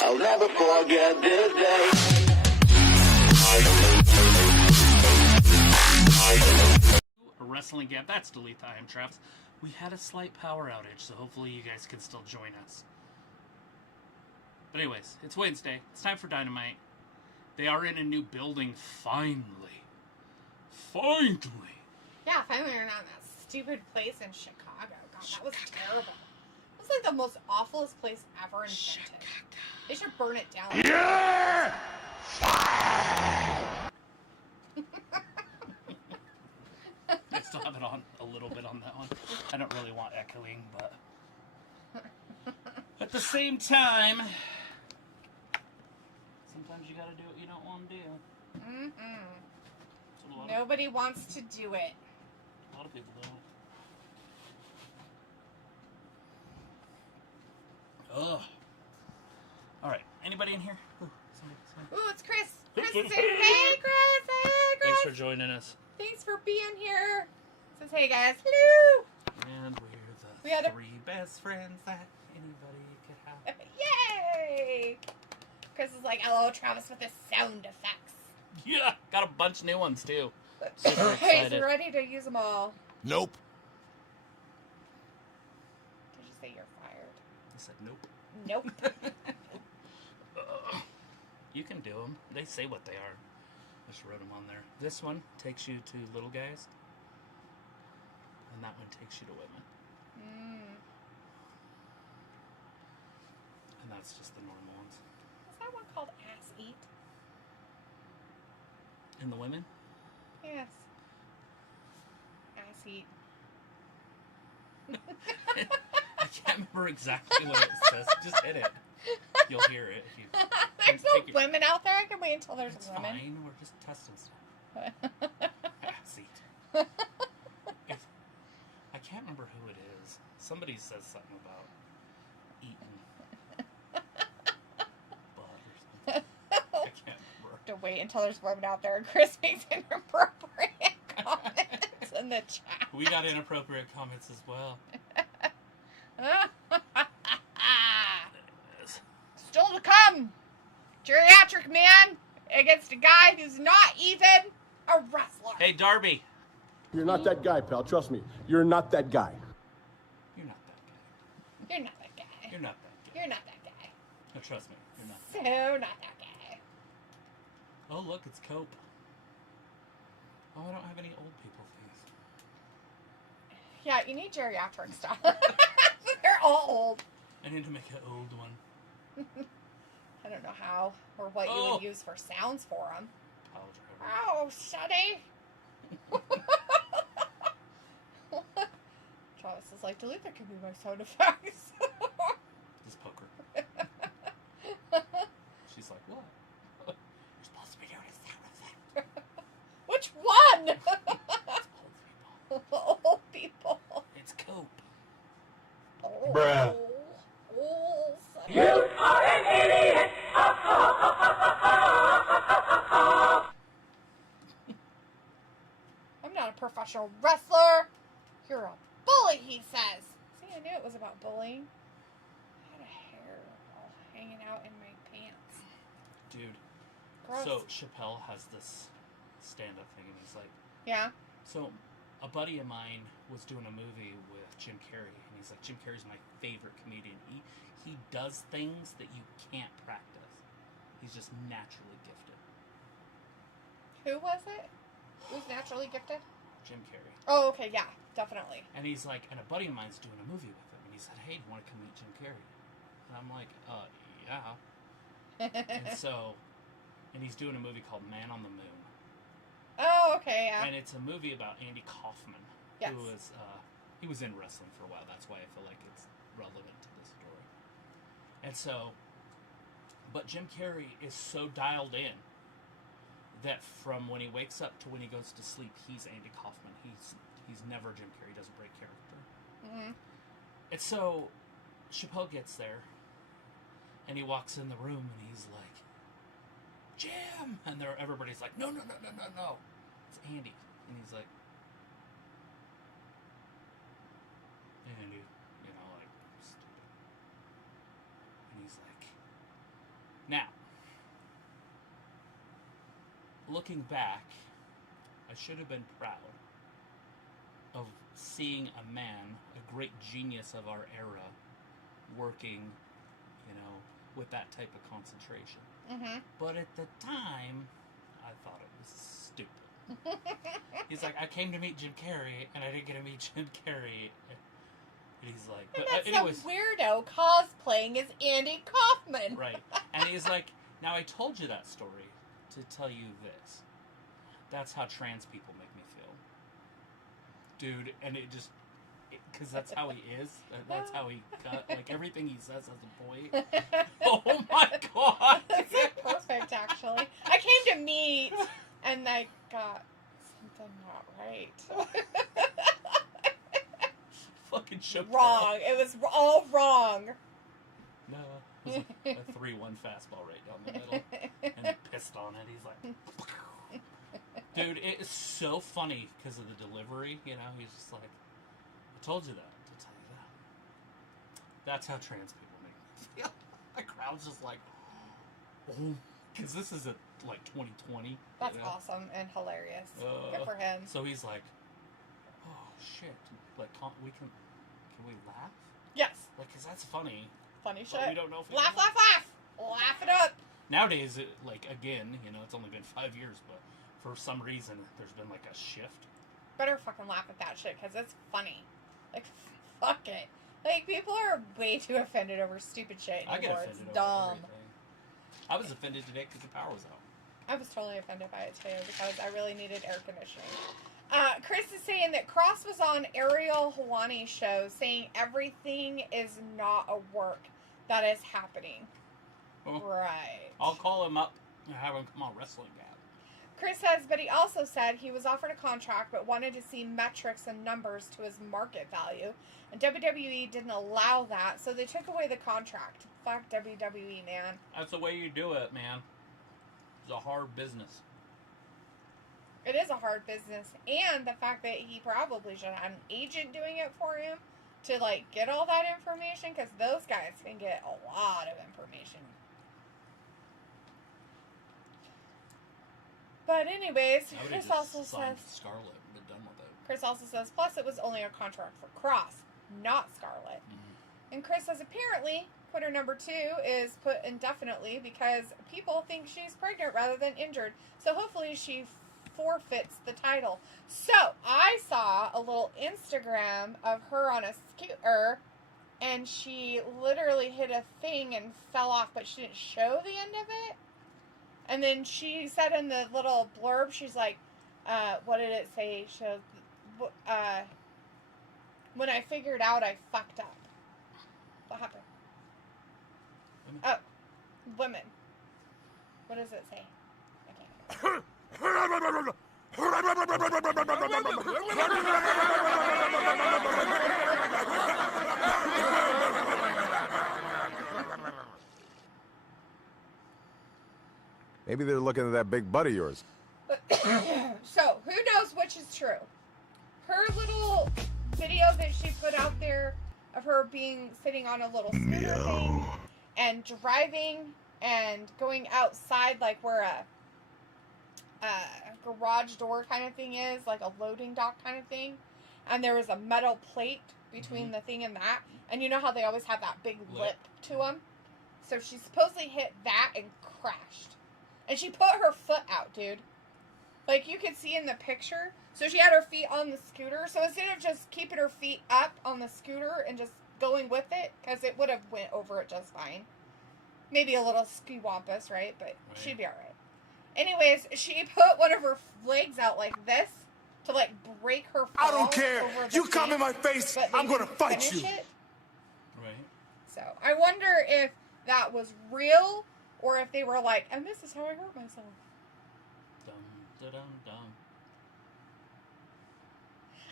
I'll never forget this day. A wrestling gap. That's delete the I am Travis. We had a slight power outage, so hopefully you guys can still join us. But anyways, it's Wednesday. It's time for Dynamite. They are in a new building, finally. Finally! Yeah, finally we're not in that stupid place in Chicago. God, that was terrible. It was like the most awfulest place ever invented. Chicago. They should burn it down. Yeah! I still have it on a little bit on that one. I don't really want echoing, but at the same time, sometimes you gotta do what you don't want to do. Nobody wants to do it. A lot of people don't. Ugh. Alright, anybody in here? Ooh, somebody. Ooh, it's Chris. Chris is here. Hey, Chris. Hey, Chris. Thanks for joining us. Thanks for being here. Says, hey, guys. Hello. And we're We the three best friends that anybody could have. Yay! Chris is like, hello, Travis, with his sound effects. Yeah, got a bunch of new ones too. Super Hey, excited. so ready to use them all. Nope. Did you say you're fired? I said nope. Nope. You can do them. They say what they are. I just wrote them on there. This one takes you to little guys. And that one takes you to women. And that's just the normal ones. Is that one called Ass Eat? And the women? Yes. Ass Eat. I can't remember exactly what it says. Just hit it. You'll hear it if you. There's no take your- women out there. I can wait until there's It's women. fine. We're just testing stuff. See. I can't remember who it is. Somebody says something about eating butt or something. I can't remember. To wait until there's women out there. Chris makes inappropriate comments in the chat. We got inappropriate comments as well. Still to come. Geriatric man against a guy who's not even a wrestler. Hey, Darby. You're not that guy, pal. Trust me. You're not that guy. You're not that guy. You're not that guy. You're not that guy. You're not that guy. No, trust me. You're not. So not that guy. Oh, look, it's Cope. Oh, I don't have any old people things. Yeah, you need geriatric stuff. They're all old. I need to make an old one. I don't know how or what you would use for sounds for them. Pile driver. Oh, Sonny. Travis is like, Deleter can be my sound effects. This poker. She's like, what? You're supposed to be doing a sound effect. Which one? It's old people. Old people. It's Cope. Oh, Bruh. Oh, Sonny. You are an idiot! I'm not a professional wrestler. You're a bully, he says. See, I knew it was about bullying. I had a hair all hanging out in my pants. Dude. Gross. So Chappelle has this stand-up thing, and he's like, Yeah. so a buddy of mine was doing a movie with Jim Carrey, and he's like, Jim Carrey's my favorite comedian. He does things that you can't practice. He's just naturally gifted. Who was it? Who's naturally gifted? Jim Carrey. Oh, okay, yeah, definitely. And he's like, and a buddy of mine's doing a movie with him, and he said, hey, do you want to come meet Jim Carrey? And I'm like, yeah. And so, and he's doing a movie called Man on the Moon. Oh, okay, yeah. And it's a movie about Andy Kaufman, Yes. who was, he was in wrestling for a while. That's why I feel like it's relevant to the story. And so, but Jim Carrey is so dialed in that from when he wakes up to when he goes to sleep, he's Andy Kaufman. He's never Jim Carrey. He doesn't break character. Mm-hmm. And so, Chappelle gets there, and he walks in the room, and he's like, Jim! And everybody's like, no. It's Andy. And he's like, Andy, like, stupid. And he's like, looking back, I should have been proud of seeing a man, a great genius of our era, working, with that type of concentration. Mm-hmm. But at the time, I thought it was stupid. He's like, I came to meet Jim Carrey, and I didn't get to meet Jim Carrey. And he's like, And but that's anyways, some weirdo cosplaying as Andy Kaufman. right. And he's like, now I told you that story to tell you this. That's how trans people make me feel. Dude, and it just, because that's how he is. That's how he cut, like everything he says has a point. Oh my god. That's perfect, actually. I came to meet, and I got something not right. Fucking shook Wrong. It was all wrong. No, it was a 3-1 fastball right down the middle. And he pissed on it. He's like, dude, it is so funny because of the delivery. He's just like, I told you that to tell you that. That's how trans people make me feel. The crowd's just like, oh, because this is like 2020. That's awesome and hilarious. Good for him. So he's like, oh shit, like can we laugh? Yes. Like, cause that's funny. Funny But shit. we don't know if we Laugh, can laugh, laugh. Laugh it up. Nowadays, again, it's only been 5 years, but for some reason, there's been like a shift. Better fucking laugh at that shit because it's funny. Like, fuck it. Like, people are way too offended over stupid shit anymore. I get offended It's over dumb. everything. I was offended today because the power was out. I was totally offended by it too because I really needed air conditioning. Chris is saying that Cross was on Ariel Helwani's show saying everything is not a work that is happening. Well, Right. I'll call him up and have him come on Wrestling Gap. Chris says, but he also said he was offered a contract but wanted to see metrics and numbers to his market value. And WWE didn't allow that, so they took away the contract. Fuck WWE, man. That's the way you do it, man. It's a hard business. It is a hard business. And the fact that he probably should have an agent doing it for him to, like, get all that information, because those guys can get a lot of information. But anyways, I would Chris have also just signed says... Scarlett and been done with it. Chris also says, plus it was only a contract for Cross, not Scarlett. Mm-hmm. And Chris says, apparently, quitter number 2 is put indefinitely because people think she's pregnant rather than injured. So hopefully she forfeits the title. So, I saw a little Instagram of her on a scooter, and she literally hit a thing and fell off, but she didn't show the end of it. And then she said in the little blurb, she's like, what did it say? She goes, when I figured out, I fucked up. What happened? Women. Oh, women. What does it say? I Maybe they're looking at that big butt of yours. So, who knows which is true? Her little video that she put out there of her sitting on a little scooter thing and driving and going outside like where a garage door kind of thing is, like a loading dock kind of thing, and there was a metal plate between the thing and that, and you know how they always have that big lip to them? So she supposedly hit that and crashed. And she put her foot out, dude. Like, you could see in the picture. So she had her feet on the scooter. So instead of just keeping her feet up on the scooter and just going with it, because it would have went over it just fine. Maybe a little ski-wampus, right? But she'd be alright. Anyways, she put one of her legs out like this to, like, break her fall. I don't care. Over the You come seat, in my face, but they I'm gonna didn't fight finish you. it. Right. So, I wonder if that was real, or if they were like, and this is how I hurt myself. Dum, da-dum, dum.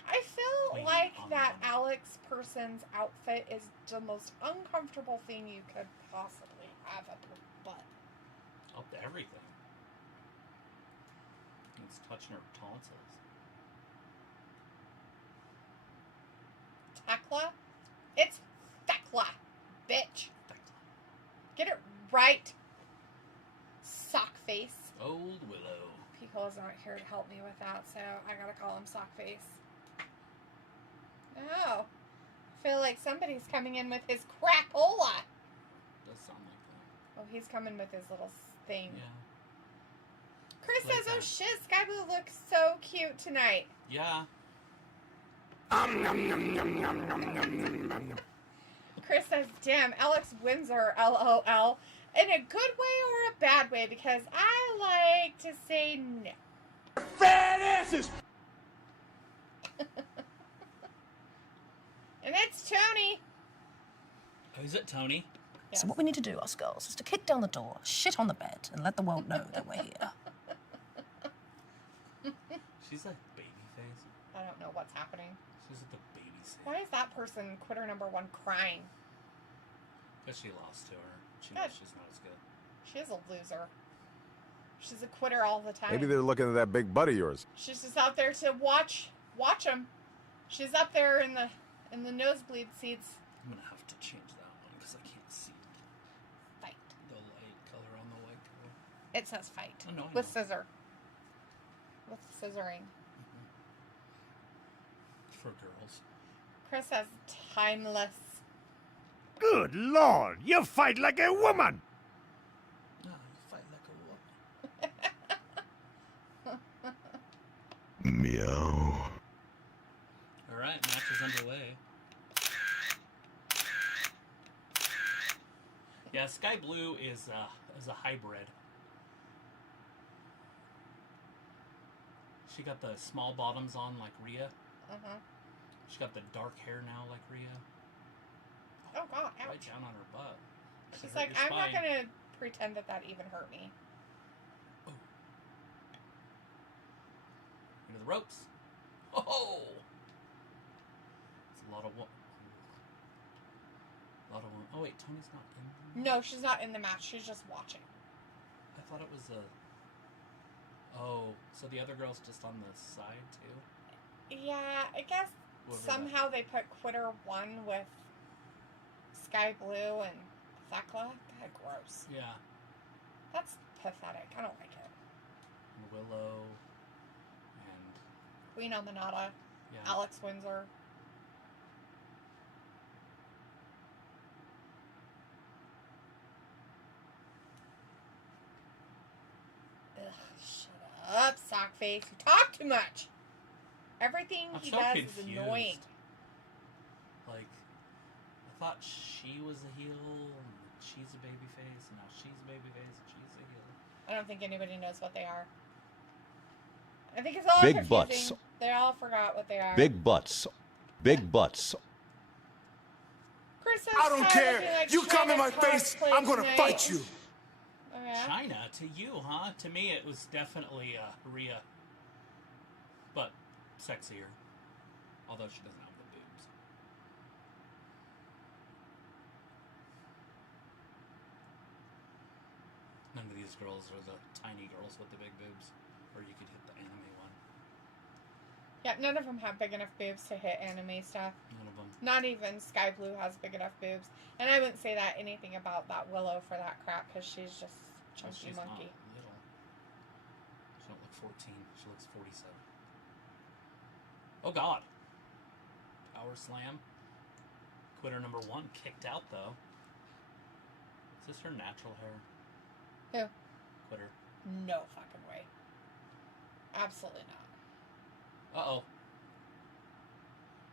I feel Clean like on that them. Alex person's outfit is the most uncomfortable thing you could possibly have up your butt. Up to everything. It's touching her tonsils. Tekla? It's Thekla, bitch. Get it right. Sock face. Old Willow. Pico Cole's not here to help me with that, so I gotta call him Sockface. Oh. I feel like somebody's coming in with his crapola. Does sound like that. Oh, he's coming with his little thing. Yeah. Chris Like says, oh that. shit, Sky Blue looks so cute tonight. Yeah. Chris says, damn, Alex Windsor, LOL. In a good way or a bad way, because I like to say no. Fat asses! And it's Tony. Oh, is it Tony? Yes. So what we need to do, us girls, is to kick down the door, shit on the bed, and let the world know that we're here. She's like baby face. I don't know what's happening. She's at the baby stage. Why is that person, quitter number 1, crying? Because she lost to her. She Good. knows she's not as good. She is a loser. She's a quitter all the time. Maybe they're looking at that big butt of yours. She's just out there to watch them. She's up there in the nosebleed seats. I'm gonna have to change that one because I can't see Fight. the light color on the white color. It says fight. Oh, no, I With know. scissor. With scissoring. For girls. Chris says timeless. Good Lord, you fight like a woman! No, you fight like a woman. Meow. Alright, match is underway. Yeah, Sky Blue is a hybrid. She got the small bottoms on like Rhea. Uh-huh. She got the dark hair now like Rhea. Oh, God, Right ouch. down on her butt. She's Hurt like, your I'm not spine. going to pretend that even hurt me. Into the ropes. Oh! It's a lot of what? A lot of. Oh wait, Tony's not in. No, she's not in the match. She's just watching. I thought it was a. Oh, so the other girl's just on the side too. Yeah, I guess Whoever somehow they put quitter 1 with Sky Blue and Thekla. God, gross. Yeah, That's pathetic. I don't like it. and Willow, and Queen Omanata, yeah. Alex Windsor. Ugh, shut up, Sockface. You talk too much. Everything I'm he so does confused. is annoying. Like, I thought she was a heel, and she's a baby face, and now she's a baby face, and she's a heel. I don't think anybody knows what they are. I think it's all Big confusing. butts. They all forgot what they are. Big butts. Big butts. Chris says I don't Tyler care. do like You come in my China face, cosplay I'm gonna tonight. fight you. Oh, yeah? China to you, huh? To me, it was definitely Rhea, but sexier. Although she doesn't have the boobs. None of these girls are the tiny girls with the big boobs, or you could hit the anime one. Yeah, none of them have big enough boobs to hit anime stuff. None of them. Not even Sky Blue has big enough boobs. And I wouldn't say that anything about that Willow for that crap, because she's just Well, chunky she's monkey. not little. She don't look 14. She looks 47. Oh God! Power slam. Quitter number 1 kicked out though. Is this her natural hair? Who? Quitter. No fucking way. Absolutely not. Uh-oh.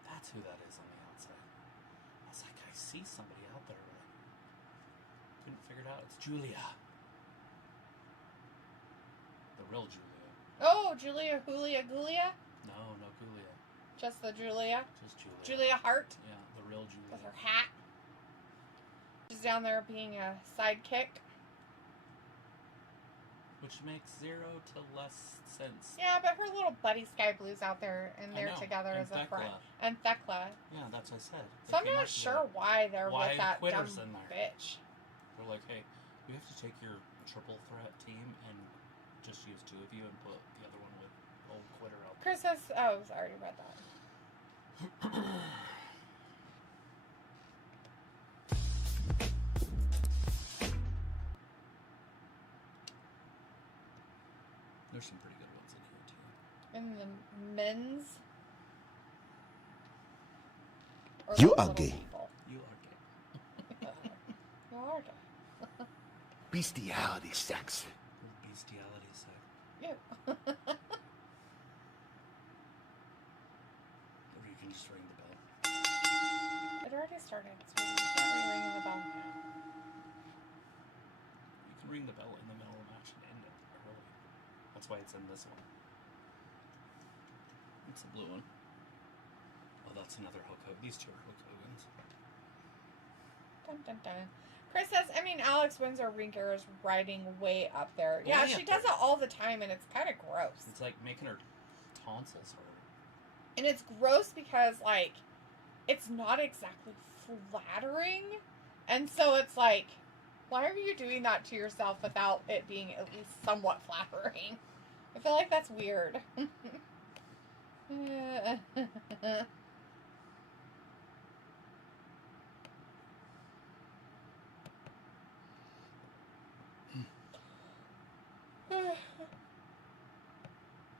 That's who that is on the outside. I was like, I see somebody out there, but I couldn't figure it out. It's Julia. The real Julia. Oh, Julia Julia? No, no Julia. Just the Julia? Just Julia. Julia Hart Yeah, the real Julia. with her hat. She's down there being a sidekick. Which makes 0 to less sense. Yeah, but her little buddy Sky Blue's out there, and I they're know, together and as a friend. Thekla. And Thekla. Yeah, that's what I said. So I'm They came not out sure together. why they're Why with that dumb Quitter's in there? bitch. They're like, hey, we have to take your triple threat team and just use 2 of you and put the other one with old Quitter out there. Chris says, oh, I already read that. There's some pretty good ones. In the men's? Or You the are little gay. people? You are gay. You are gay. Bestiality sex. Bestiality sex. You. Or you can just ring the bell. It already started. So you can't be ringing the bell. You can ring the bell in the middle of the match and end it early. That's why it's in this one. It's the blue one. Oh, that's another Hulk Hogan. These two are Hulk Hogans. Dun, dun, dun. Chris says, I mean, Alex Windsor-Rinker is riding way up there. Yeah, Way she up does there. it all the time, and it's kind of gross. It's like making her tonsils hurt. And it's gross because, like, it's not exactly flattering. And so it's like, why are you doing that to yourself without it being at least somewhat flattering? I feel like that's weird.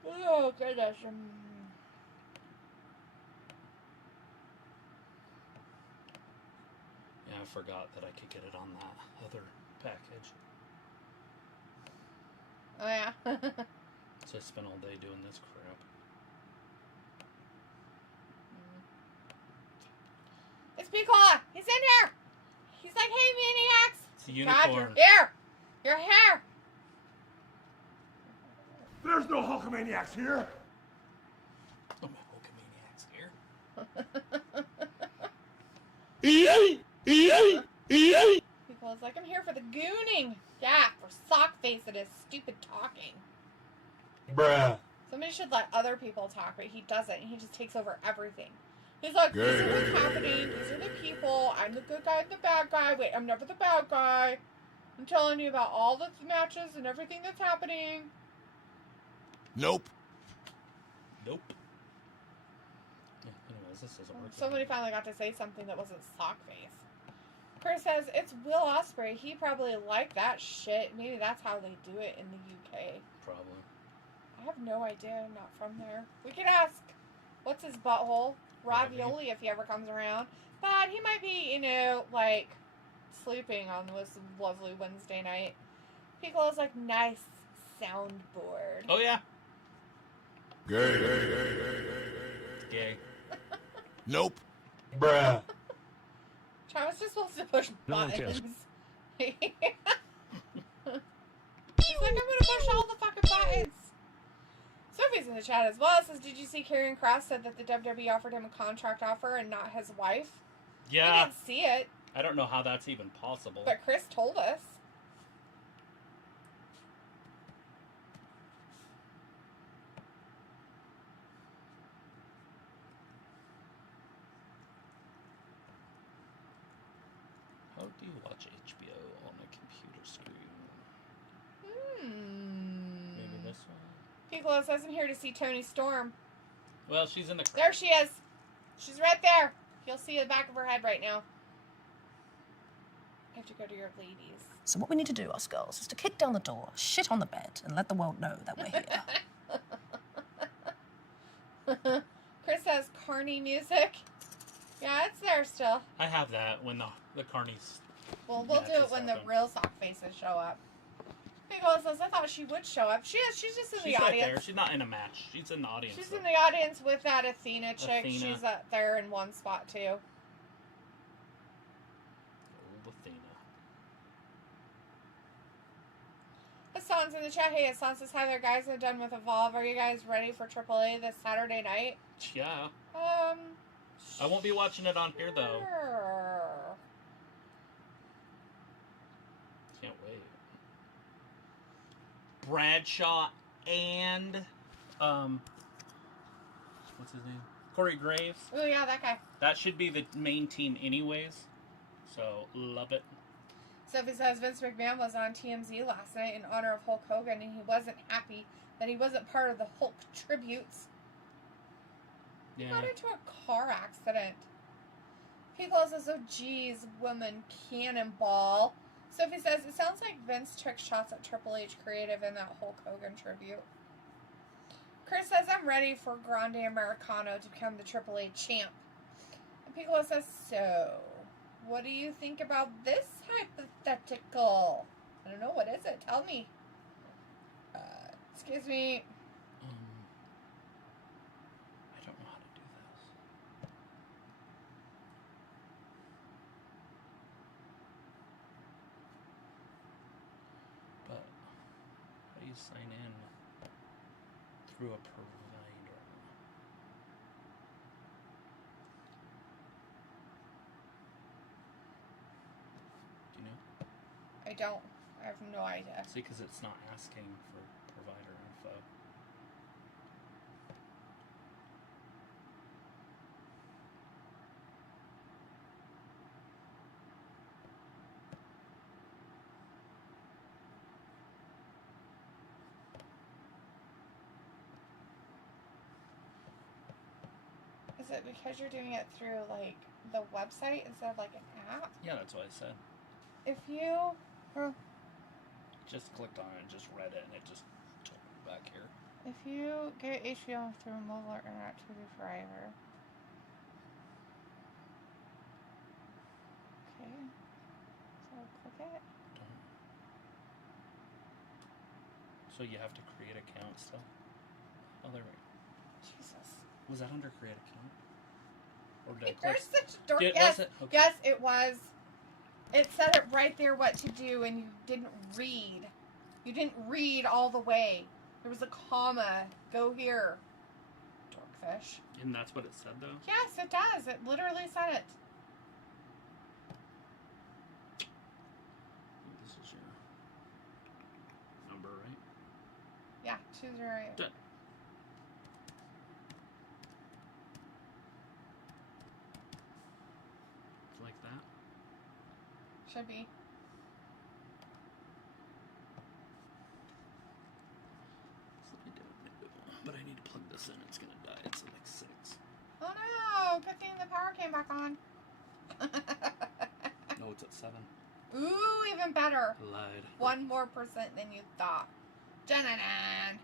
Oh, goodness. Yeah, I forgot that I could get it on that other package. Oh, yeah. So I spent all day doing this crap. It's Peacock! He's in here! He's like, hey, maniacs! It's a God, unicorn. you're here! You're here! There's no Hulkamaniacs here. Oh, my Hulkamaniacs here. Peacock's like, I'm here for the gooning! Yeah, for Sockface and his stupid talking. Bruh. Somebody should let other people talk, but he doesn't. He just takes over everything. He's like, these are what's happening. These are the people. I'm the good guy and the bad guy. Wait, I'm never the bad guy. I'm telling you about all the matches and everything that's happening. Nope. Nope. Yeah, anyways, this doesn't work. Somebody finally got to say something that wasn't Sockface. Chris says, it's Will Ospreay. He probably liked that shit. Maybe that's how they do it in the UK. Probably. I have no idea. I'm not from there. We could ask, what's his butthole? Ravioli, if he ever comes around. But he might be, you know, like, sleeping on this lovely Wednesday night. Piccolo's like, nice soundboard. Oh, yeah. Gay. Gay. Nope. Bruh. Travis just wants to push No one buttons. cares. He's like, I'm gonna push all the fucking buttons. Sophie's in the chat as well. It says, did you see Karrion Kross said that the WWE offered him a contract offer and not his wife? I Yeah. didn't see it, I don't know how that's even possible. but Chris told us. How do you watch HBO on a computer screen? Maybe this one? Piccolo says, I'm here to see Tony Storm. Well, she's in the crowd. There she is. She's right there. You'll see the back of her head right now. I have to go to your ladies. So what we need to do, us girls, is to kick down the door, shit on the bed, and let the world know that we're here. Chris says, Carney music. Yeah, it's there still. I have that when the carnies. Well, we'll do matches it when the happen. real sock faces show up. Piccolo says, I thought she would show up. She is. She's just in She's the right audience. there. She's not in a match. She's in the audience. She's though. in the audience with that Athena chick. Athena. She's up there in one spot, too. Old Athena. Hassan's in the chat. Hey, Hassan says, hi there, guys. I'm done with Evolve. Are you guys ready for AAA this Saturday night? Yeah. I won't be watching it on here, though. Sure. Can't wait. Bradshaw and what's his name? Corey Graves. Oh, yeah, that guy. That should be the main team anyways. So love it. Sophie says Vince McMahon was on TMZ last night in honor of Hulk Hogan, and he wasn't happy that he wasn't part of the Hulk tributes. He Yeah. got into a car accident. Piccolo says, oh, geez, woman cannonball. Sophie says, it sounds like Vince took shots at Triple H Creative in that Hulk Hogan tribute. Chris says, I'm ready for Grande Americano to become the AAA champ. And Piccolo says, so, what do you think about this hypothetical? I don't know, what is it? Tell me. Excuse me. I don't know how to do this. But how do you sign in through a provider? Do you know? I don't. I have no idea. See, because it's not asking for provider info. Is it because you're doing it through, like, the website instead of, like, an app? Yeah, that's what I said. If you... Just clicked on it and just read it, and it just took me back here. If you get HBO through mobile or internet to be forever. Okay. So click it. Don't. So you have to create account still? Oh, there we go. Jesus. Was that under create account? Or did I You're click? such a dork. Did, Yes, was it? Okay. yes, it was. It said it right there what to do, and you didn't read. You didn't read all the way. There was a comma. Go here. Dorkfish. And that's what it said, though? Yes, it does. It literally said it. This is your number, right? Yeah, 208. Done. Like that? Should be. But I need to plug this in. It's gonna die. It's at like 6. Oh no! Good thing the power came back on. No, it's at 7. Ooh, even better. I lied. 1% more than you thought. Dun-dun-dun.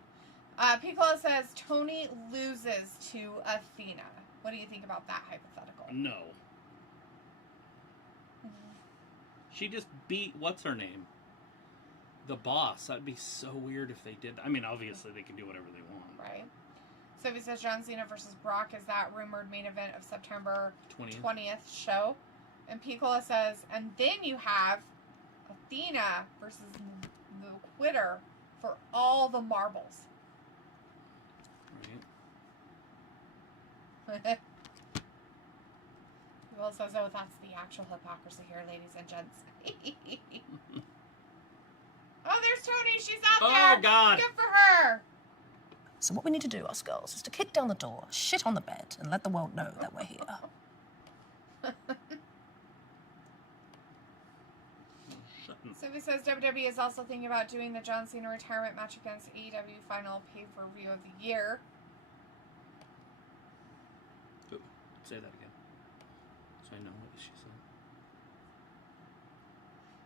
Piccolo says Tony loses to Athena. What do you think about that hypothetical? No. She just beat, what's her name? The boss. That'd be so weird if they did. I mean, obviously they can do whatever they want. Right. So he says John Cena versus Brock is that rumored main event of September 20th show. And Piccolo says, and then you have Athena versus the Quitter for all the marbles. Right. Piccolo says, oh, that's the actual hypocrisy here, ladies and gents. Oh, there's Tony. She's out there. Oh, God. Good for her. So what we need to do, us girls, is to kick down the door, shit on the bed, and let the world know that we're here. So he says WWE is also thinking about doing the John Cena retirement match against AEW final pay-per-view of the year. Ooh, say that again. So I know what she said.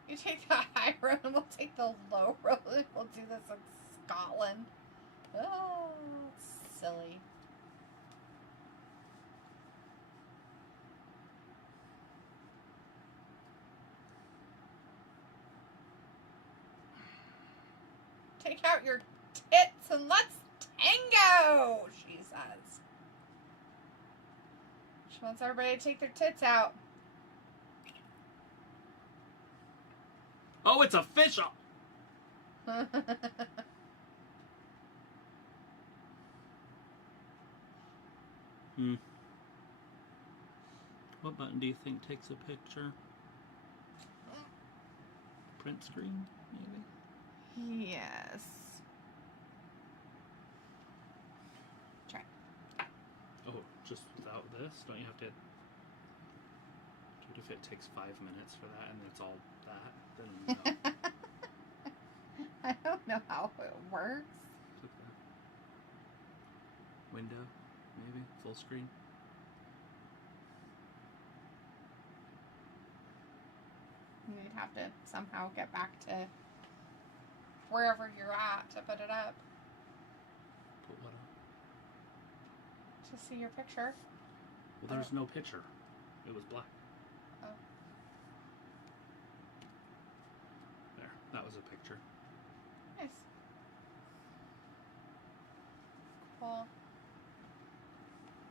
You take the high road and we'll take the low road and we'll do this in Scotland. Oh, it's silly. Take out your tits and let's tango, she says. She wants everybody to take their tits out. Oh, it's official! What button do you think takes a picture? Print screen, maybe? Yes. Try. Oh, just without this? Don't you have to... Dude, if it takes 5 minutes for that and it's all that, then no. I don't know how it works. Click that. Window, maybe? Full screen? You'd have to somehow get back to wherever you're at to put it up. Put what up? to see your picture. Well, there's no picture. It was black. Oh. There. That was a picture. Nice. Cool.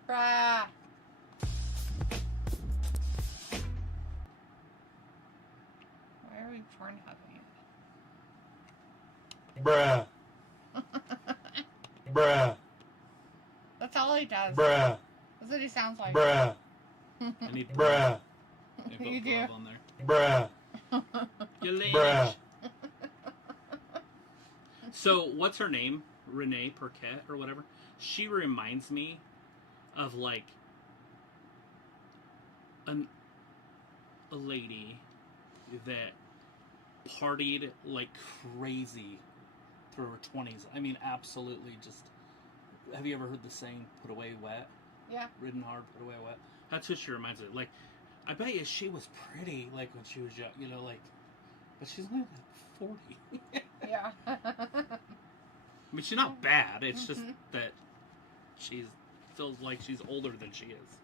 Bruh. Why are we Pornhubbing? Bruh. Bruh. That's all he does. Bruh. That's what he sounds like. Bruh. I need Bruh. They put You do. bruv on there. Bruh. You ladies. Bruh. So, what's her name? Renee Paquette or whatever? She reminds me of, like, a lady that partied like crazy through her 20s. I mean, absolutely just... Have you ever heard the saying, put away wet? Yeah. Ridden hard, put away wet? That's what she reminds me of. Like, I bet you she was pretty, like, when she was young, you know, like... But she's only, like, 40. Yeah. I mean, she's not bad. It's just that she's feels like she's older than she is.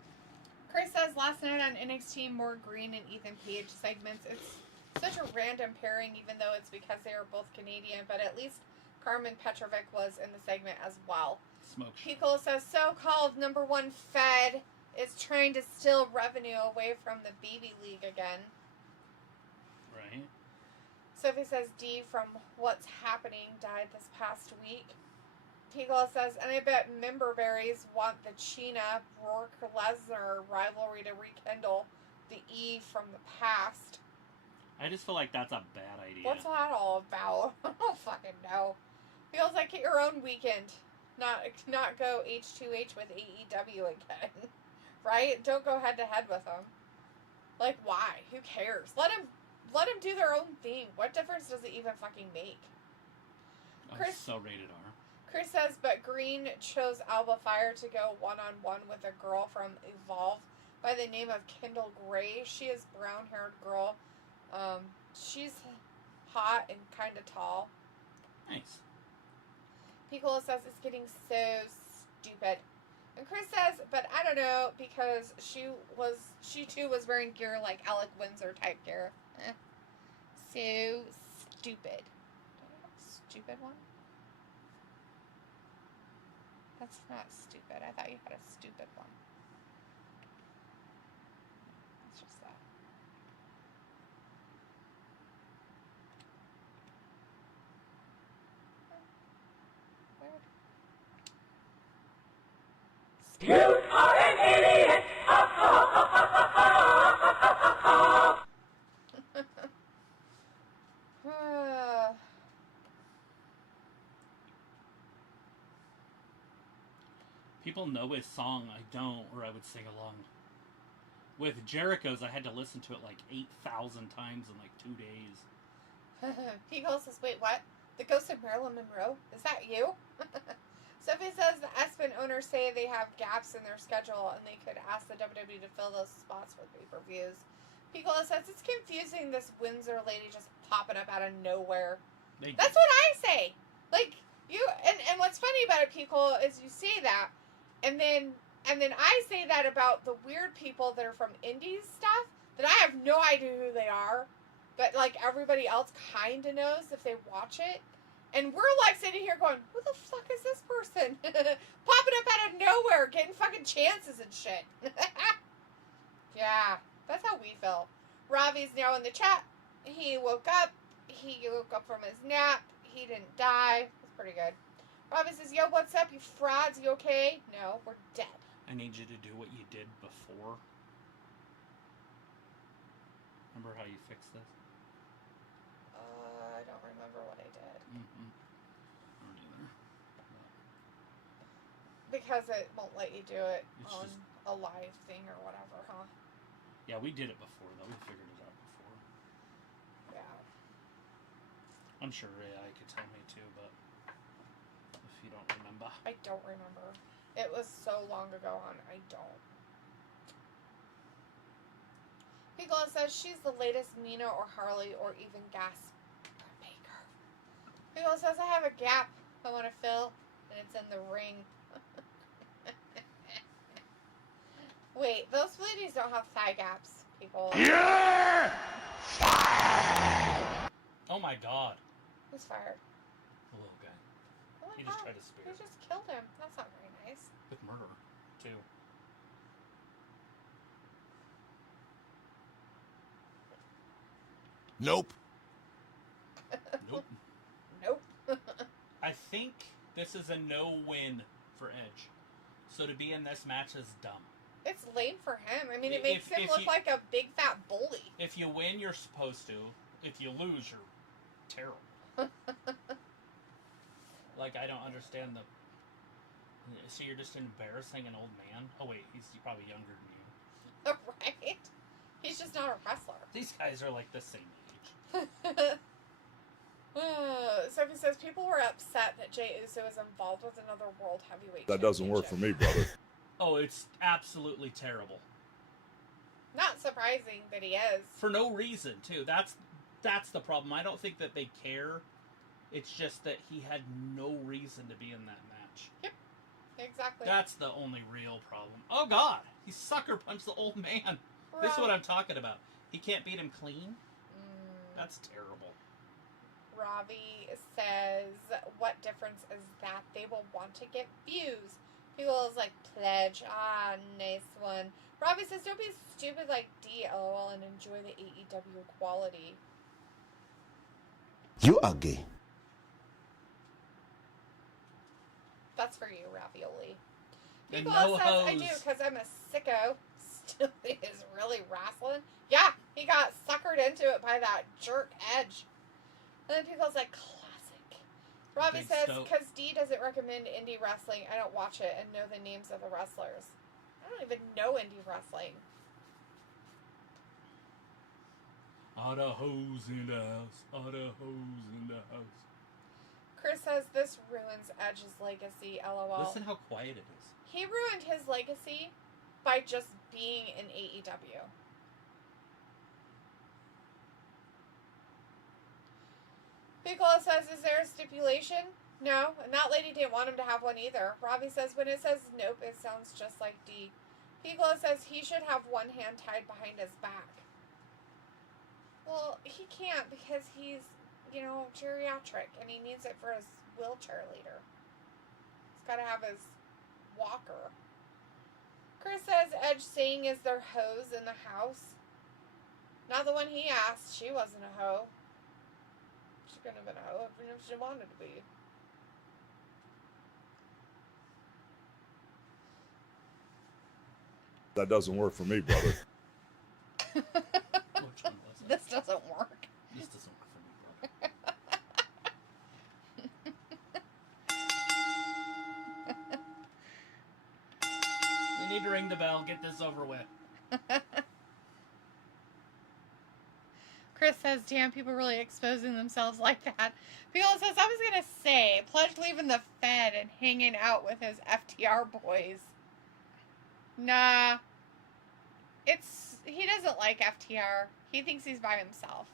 Chris says last night on NXT, more Green and Ethan Page segments. It's such a random pairing, even though it's because they are both Canadian. But at least Carmen Petrovic was in the segment as well. Smoke. Pico says so-called number one Fed is trying to steal revenue away from the Baby League again. Right. Sophie says D from What's Happening died this past week. Pico says, and I bet memberberries want the Chyna Brock-Lesnar rivalry to rekindle the E from the past. I just feel like that's a bad idea. What's that all about? I don't fucking know. Feels like get your own weekend. Not go H2H with AEW again. Right? Don't go head to head with them. Like, why? Who cares? Let them do their own thing. What difference does it even fucking make? I'm so rated R. Chris says, but Green chose Alba Fire to go one-on-one with a girl from Evolve by the name of Kendall Gray. She is a brown-haired girl. She's hot and kind of tall. Nice. Piccolo says it's getting so stupid. And Chris says, but I don't know, because she too was wearing gear like Alec Windsor type gear. So stupid. Do I have a stupid one? That's not stupid. I thought you had a stupid one. It's just that. Weird. You are an idiot! People know his song. I don't, or I would sing along. With Jericho's, I had to listen to it like 8,000 times in like 2 days. Pico says, wait, what? The ghost of Marilyn Monroe? Is that you? Sophie says the Aspen owners say they have gaps in their schedule and they could ask the WWE to fill those spots with pay-per-views. Picola says it's confusing, this Windsor lady just popping up out of nowhere. That's what I say. Like, you, and what's funny about it, Picola, is you say that, and then I say that about the weird people that are from indies stuff, that I have no idea who they are, but, like, everybody else kind of knows if they watch it. And we're, like, sitting here going, who the fuck is this person? Popping up out of nowhere, getting fucking chances and shit. Yeah, that's how we feel. Ravi's now in the chat. He woke up from his nap. He didn't die. That's pretty good. Ravi says, yo, what's up, you frauds? You okay? No, we're dead. I need you to do what you did before. Remember how you fixed this? I don't remember what I did. Mm-hmm. I don't either. Because it won't let you do it It's on just... a live thing or whatever, huh? Yeah, we did it before, though. We figured it out before. Yeah. I'm sure AI could tell me too, but if you don't remember. I don't remember. It was so long ago on. I don't. Picola says she's the latest Mina or Harley or even Gasper Baker. Picola says I have a gap I want to fill, and it's in the ring. Wait, those ladies don't have thigh gaps, people. Yeah! Oh my god. Who's fired? The little guy. Oh my He god. just tried to spear. He just killed him. That's not very nice. With murder, too. Nope. Nope. Nope. I think this is a no-win for Edge. So to be in this match is dumb. It's lame for him. I mean, it makes him look like a big fat bully. If you win, you're supposed to. If you lose, you're terrible. Like, I don't understand the... So you're just embarrassing an old man? Oh wait, he's probably younger than you. Right? He's just not a wrestler. These guys are like the same age. Sophie says people were upset that Jey Uso is involved with another world heavyweight That doesn't work for me, brother. Oh, it's absolutely terrible. Not surprising that he is. For no reason, too. That's the problem. I don't think that they care. It's just that he had no reason to be in that match. Yep. Exactly. That's the only real problem. Oh god! He sucker punched the old man. This is what I'm talking about. He can't beat him clean? That's terrible. Ravi says, what difference is that? They will want to get views. People is like, pledge. Ah, nice one. Ravi says, don't be stupid like DLL and enjoy the AEW quality. You are gay. That's for you, Ravioli. And People no says, I do, hose. because I'm a sicko. Still is really wrestling. Yeah, he got suckered into it by that jerk Edge. And then people's like, classic. Robbie Big says, Stoke. because D doesn't recommend indie wrestling, I don't watch it and know the names of the wrestlers. I don't even know indie wrestling. All the hoes in the house. All the hoes in the house. Chris says, this ruins Edge's legacy, LOL. Listen how quiet it is. He ruined his legacy by just being in AEW. Piccolo says, is there a stipulation? No, and that lady didn't want him to have one either. Robbie says, when it says nope, it sounds just like D. Piccolo says he should have one hand tied behind his back. Well, he can't because he's, you know, geriatric and he needs it for his wheelchair later. He's got to have his walker. Chris says Edge saying is there hoes in the house. Not the one he asked. She wasn't a hoe. She couldn't have been a hoe even if she wanted to be. That doesn't work for me, brother. Which one was it? This doesn't work. This doesn't work for me, brother. We need to ring the bell. Get this over with. Chris says, damn, people really exposing themselves like that. Piccolo says, I was going to say, Pledge leaving the Fed and hanging out with his FTR boys. Nah. He doesn't like FTR. He thinks he's by himself.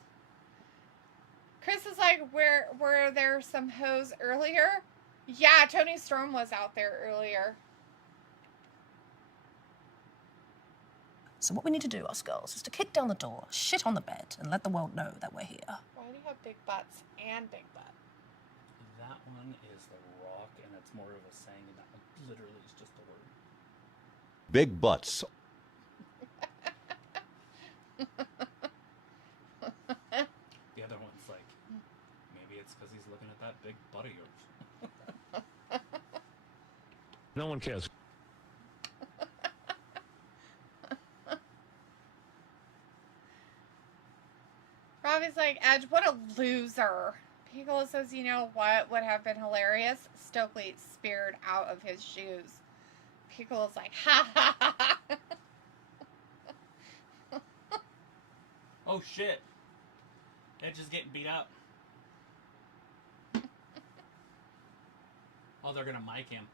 Chris is like, were there some hoes earlier? Yeah, Tony Storm was out there earlier. So what we need to do, us girls, is to kick down the door, shit on the bed, and let the world know that we're here. Why do you have big butts and big butt? That one is The Rock, and it's more of a saying, and that one literally is just a word. Big butts. The other one's like, maybe it's because he's looking at that big butt of yours. No one cares. Robbie's like, Edge, what a loser. Piccolo says, you know what would have been hilarious? Stokely speared out of his shoes. Piccolo's like, ha ha ha ha. Oh shit! Edge is getting beat up. Oh, they're gonna mic him.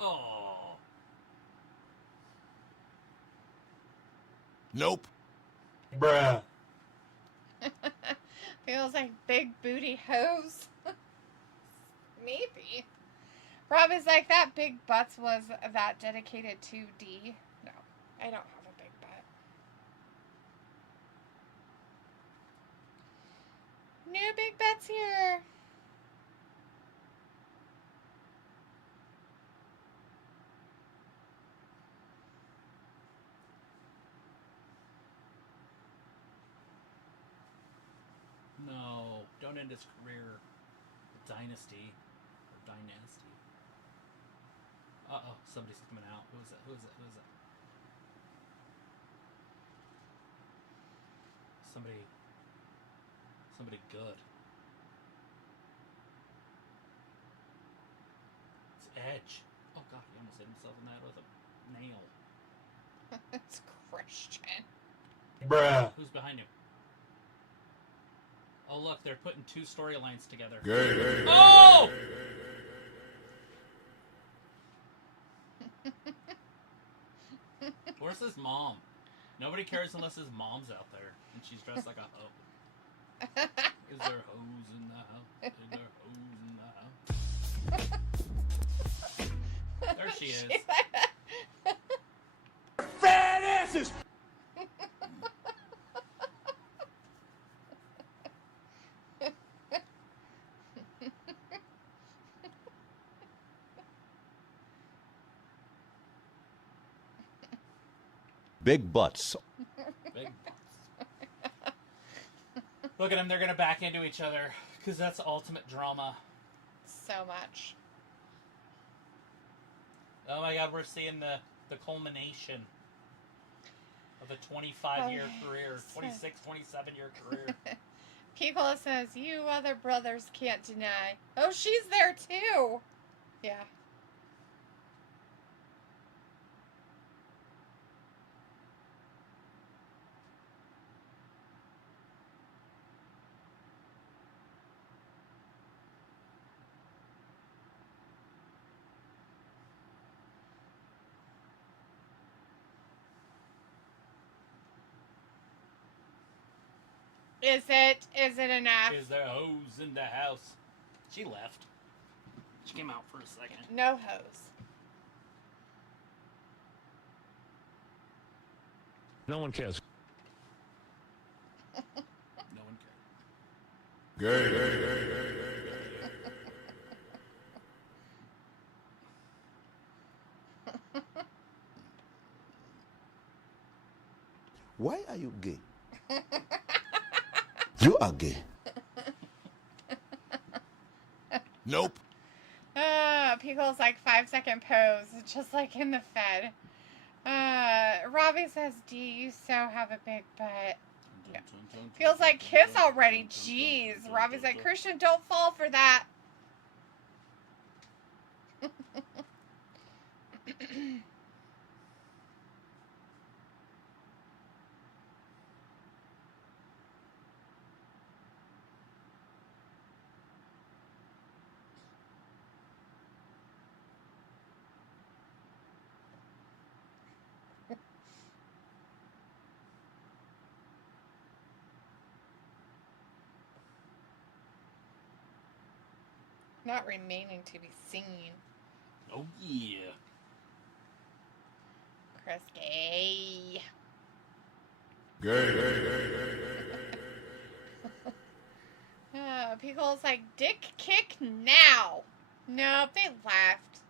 Oh. Nope. Bruh. Feels like big booty hose. Maybe. Rob is like, that big butts was that dedicated to D? No. I don't have a big butt. New big butts here. No, don't end his career. Dynasty. Or dynasty. Uh-oh, somebody's coming out. Who is it? Who is it? Who is it? Somebody good. It's Edge. Oh god, he almost hit himself in the head with a nail. It's Christian. Bruh. Who's behind him? Oh look, they're putting two storylines together. Gay. Oh! Where's his mom? Nobody cares unless his mom's out there and she's dressed like a hoe. Is there hoes in the house? Is there hoes in the house? There she is. Fat asses! Big butts. Big butts. Look at them, they're gonna back into each other because that's ultimate drama. So much. Oh my god, we're seeing the culmination of a 25-year career, 26, 27-year career. Picola says, you other brothers can't deny. Oh, she's there too. Yeah. Is it enough? Is there hoes in the house? She left. She came out for a second. No hose. No one cares. No one cares. Gay. Why are you gay? You are gay. Nope. Picole's like 5-second pose, just like in the Fed. Robbie says, D, you so have a big butt. Yeah. Feels like kiss already. Jeez. Robbie's like, Christian, don't fall for that. Not remaining to be seen. Oh yeah. Chris gay. Gay. Picole's like, dick kick now. Nope, they left.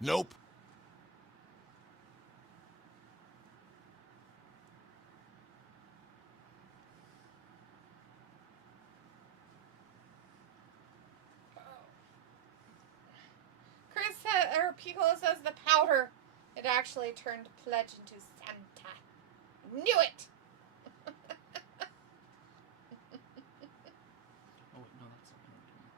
Nope. Picola says the powder. It actually turned Pledge into Santa. Knew it! Oh wait, no, that's not what I'm doing.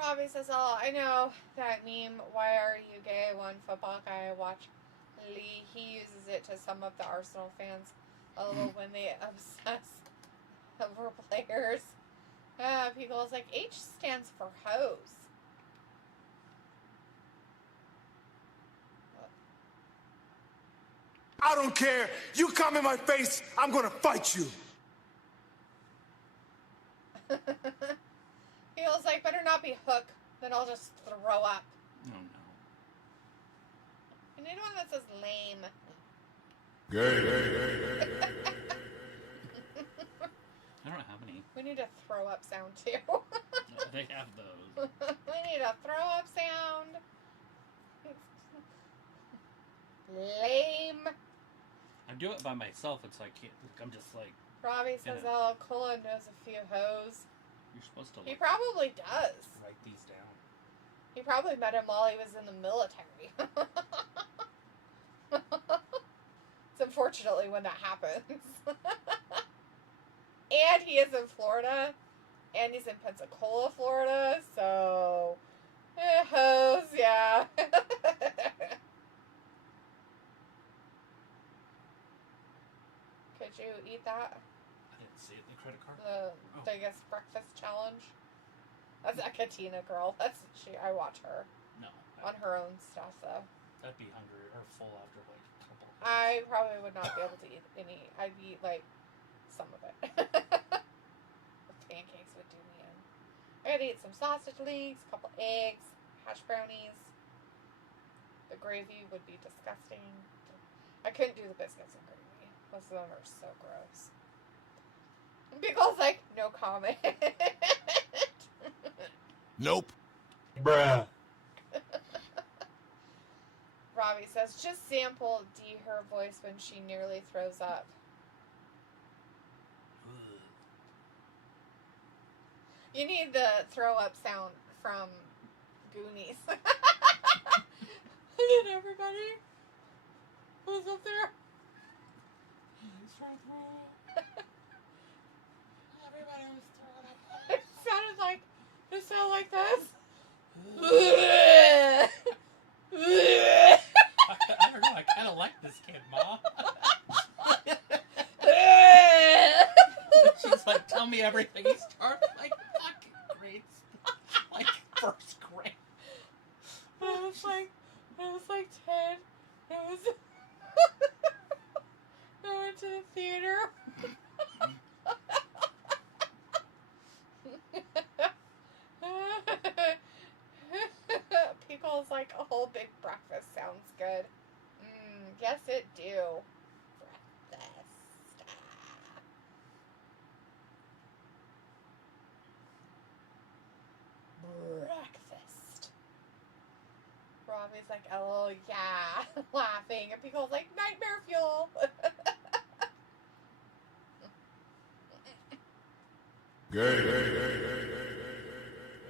Robbie says, "Oh, I know that meme. Why are you gay? One football guy I watch, Lee. He uses it to sum up the Arsenal fans. Although when they obsess over players, people is like H stands for hose. I don't care. You come in my face, I'm gonna fight you. Feels like better not be Hook, then I'll just throw up. Oh no. I need one that says lame. Gay. I don't have any. We need a throw up sound too. No, they have those. We need a throw up sound. Lame. I do it by myself. It's like I'm just like Robbie says, Yeah. "Oh, Cola knows a few hoes." you're supposed to He like, probably does. write these down. He probably met him while he was in the military. It's unfortunately when that happens. And he is in Florida. And he's in Pensacola, Florida. So, hoes, yeah. Could you eat that? I didn't see it in the credit card. The biggest breakfast challenge? That's a Katina girl. I watch her No, on her own stuff, though. I'd be hungry or full after like a couple. Of I probably would not be able to eat any. I'd eat like some of it. The pancakes would do me in. I'd eat some sausage links, a couple eggs, hash brownies. The gravy would be disgusting. I couldn't do the biscuits and gravy. Most of them are so gross. And Biggle's like, no comment. Nope. Bruh. Robbie says, just sample D her voice when she nearly throws up. Ugh. You need the throw up sound from Goonies. And then everybody who's up there. He's trying to throw up. Everybody was throwing up. It sounded like this. I don't know. I kind of like this kid, Mom. She's like, tell me everything. He starts like fucking grade, like first grade. I was like 10. I went to the theater. Pickles like a whole big breakfast sounds good. Yes it do. Breakfast. Breakfast. Robbie's like, oh yeah, laughing. And Pickle's like, nightmare fuel. Gay. What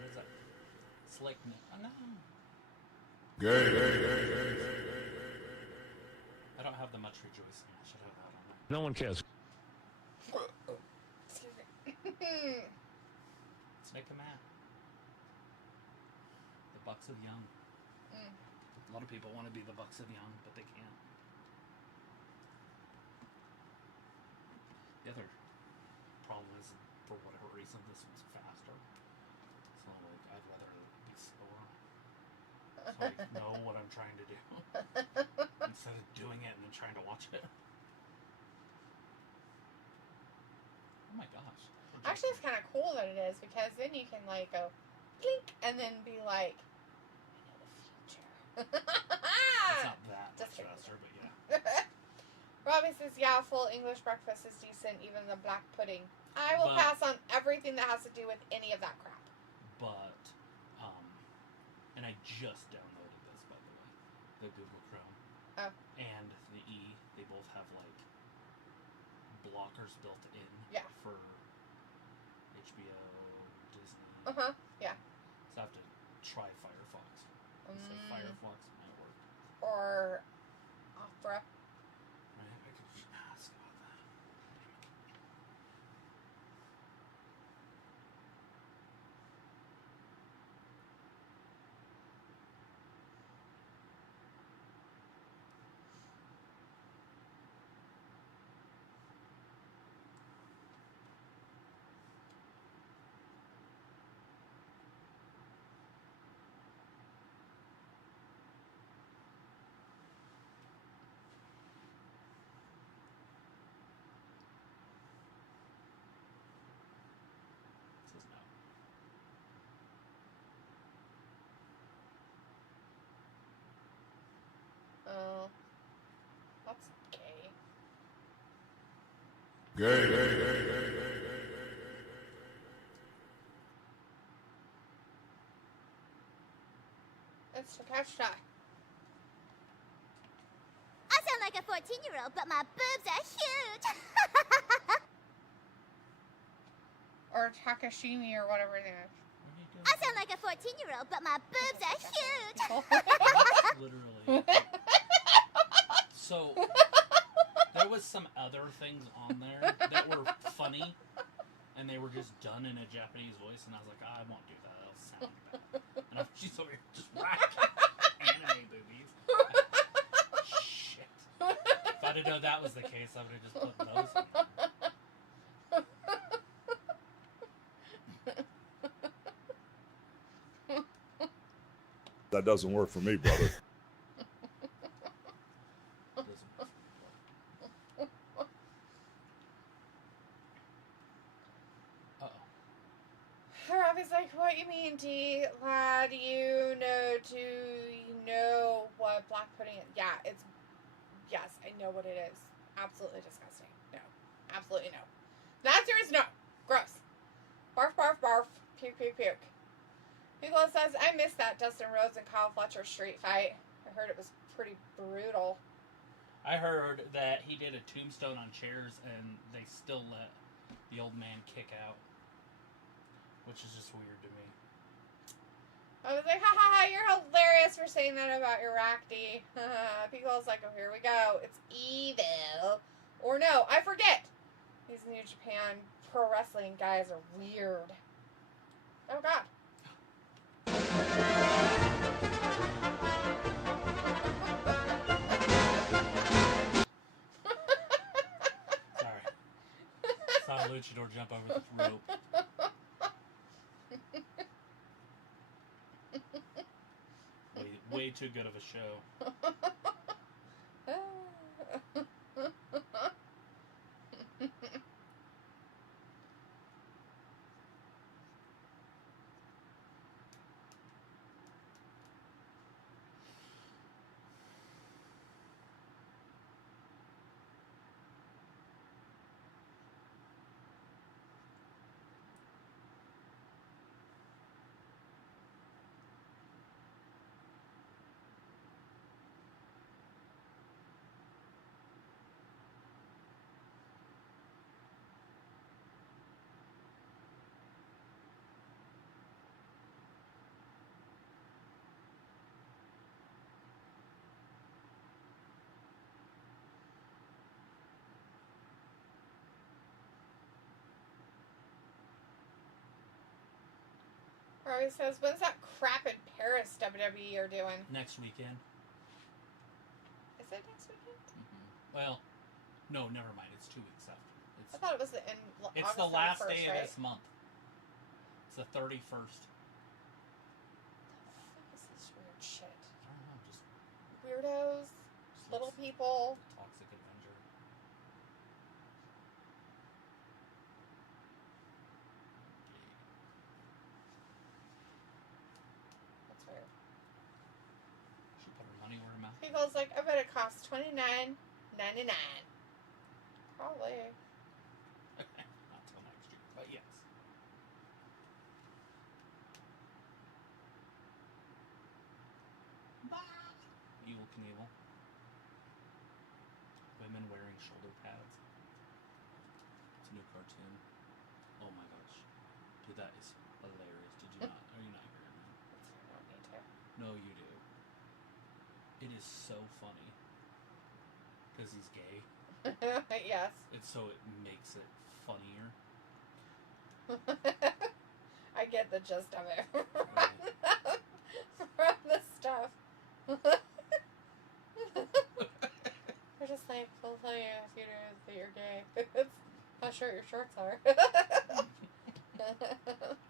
is that? It's like, oh, no. Gay. I don't have the much rejoicing. I should have that on there. No one cares. Excuse me. Snake a man. The Bucks of Young. A lot of people want to be the Bucks of Young, but they can't. The other problem is, for whatever reason, this one's faster. So, like, I'd rather be slower. So I know what I'm trying to do. Instead of doing it and then trying to watch it. Oh my gosh. Actually, it's kind of cool that it is, because then you can like go blink and then be like, I know the future. It's not that Just much kidding. faster, but yeah. Robbie says, yeah, full English breakfast is decent, even the black pudding. I will But- pass on everything that has to do with any of that crap. But, and I just downloaded this, by the way, the Google Chrome Oh. and the E. They both have like blockers built in Yeah. for HBO, Disney. Uh-huh, yeah. So I have to try Firefox. So Firefox might work. Or Opera. Right? I could ask about that. It's Takeshita. I sound like a 14-year-old, but my boobs are huge. Or Takashimi or whatever it is. I sound like a 14-year-old, but my boobs are huge. Literally. So, there was some other things on there that were funny, and they were just done in a Japanese voice, and I was like, I won't do that. That'll sound bad. And she's over here just whacking anime boobies. Shit. If I didn't know that was the case, I would have just put those in there. That doesn't work for me, brother. Robbie's like, what you mean, D? Lad, do you know what black pudding is? Yeah, yes, I know what it is. Absolutely disgusting. No. Absolutely no. The answer is no. Gross. Barf, barf, barf. Puke, puke, puke. Nicholas says, I missed that Dustin Rhodes and Kyle Fletcher street fight. I heard it was pretty brutal. I heard that he did a tombstone on chairs and they still let the old man kick out. Which is just weird to me. I was like, ha ha ha, you're hilarious for saying that about your Rakdi. People's like, oh, here we go. It's evil. Or no, I forget. These New Japan pro wrestling guys are weird. Oh, God. Sorry. Saw a luchador jump over the rope. Way too good of a show. Robbie says, when's that crap in Paris WWE are doing? Next weekend. Is it next weekend? Mm-hmm. Well, no, never mind. It's 2 weeks after. I thought it was It's the last day of this month. It's the 31st. What the fuck is this weird shit? I don't know, just Weirdos, little people. Toxic Avenger. That's weird. She put her money where her mouth. People's like, I bet it costs $29.99. Probably. Not till next year, but yes. Evil Knievel. Women wearing shoulder pads. It's a new cartoon. Oh my gosh. Dude, that is hilarious. Did you not? Are you not hearing me? I don't need to. No, you do. It is so funny. Because he's gay. Yes. So it makes it funnier. I get the gist of it Right. from the stuff. They're just like, we'll tell you if you do that you're gay. It's how short your shorts are. Are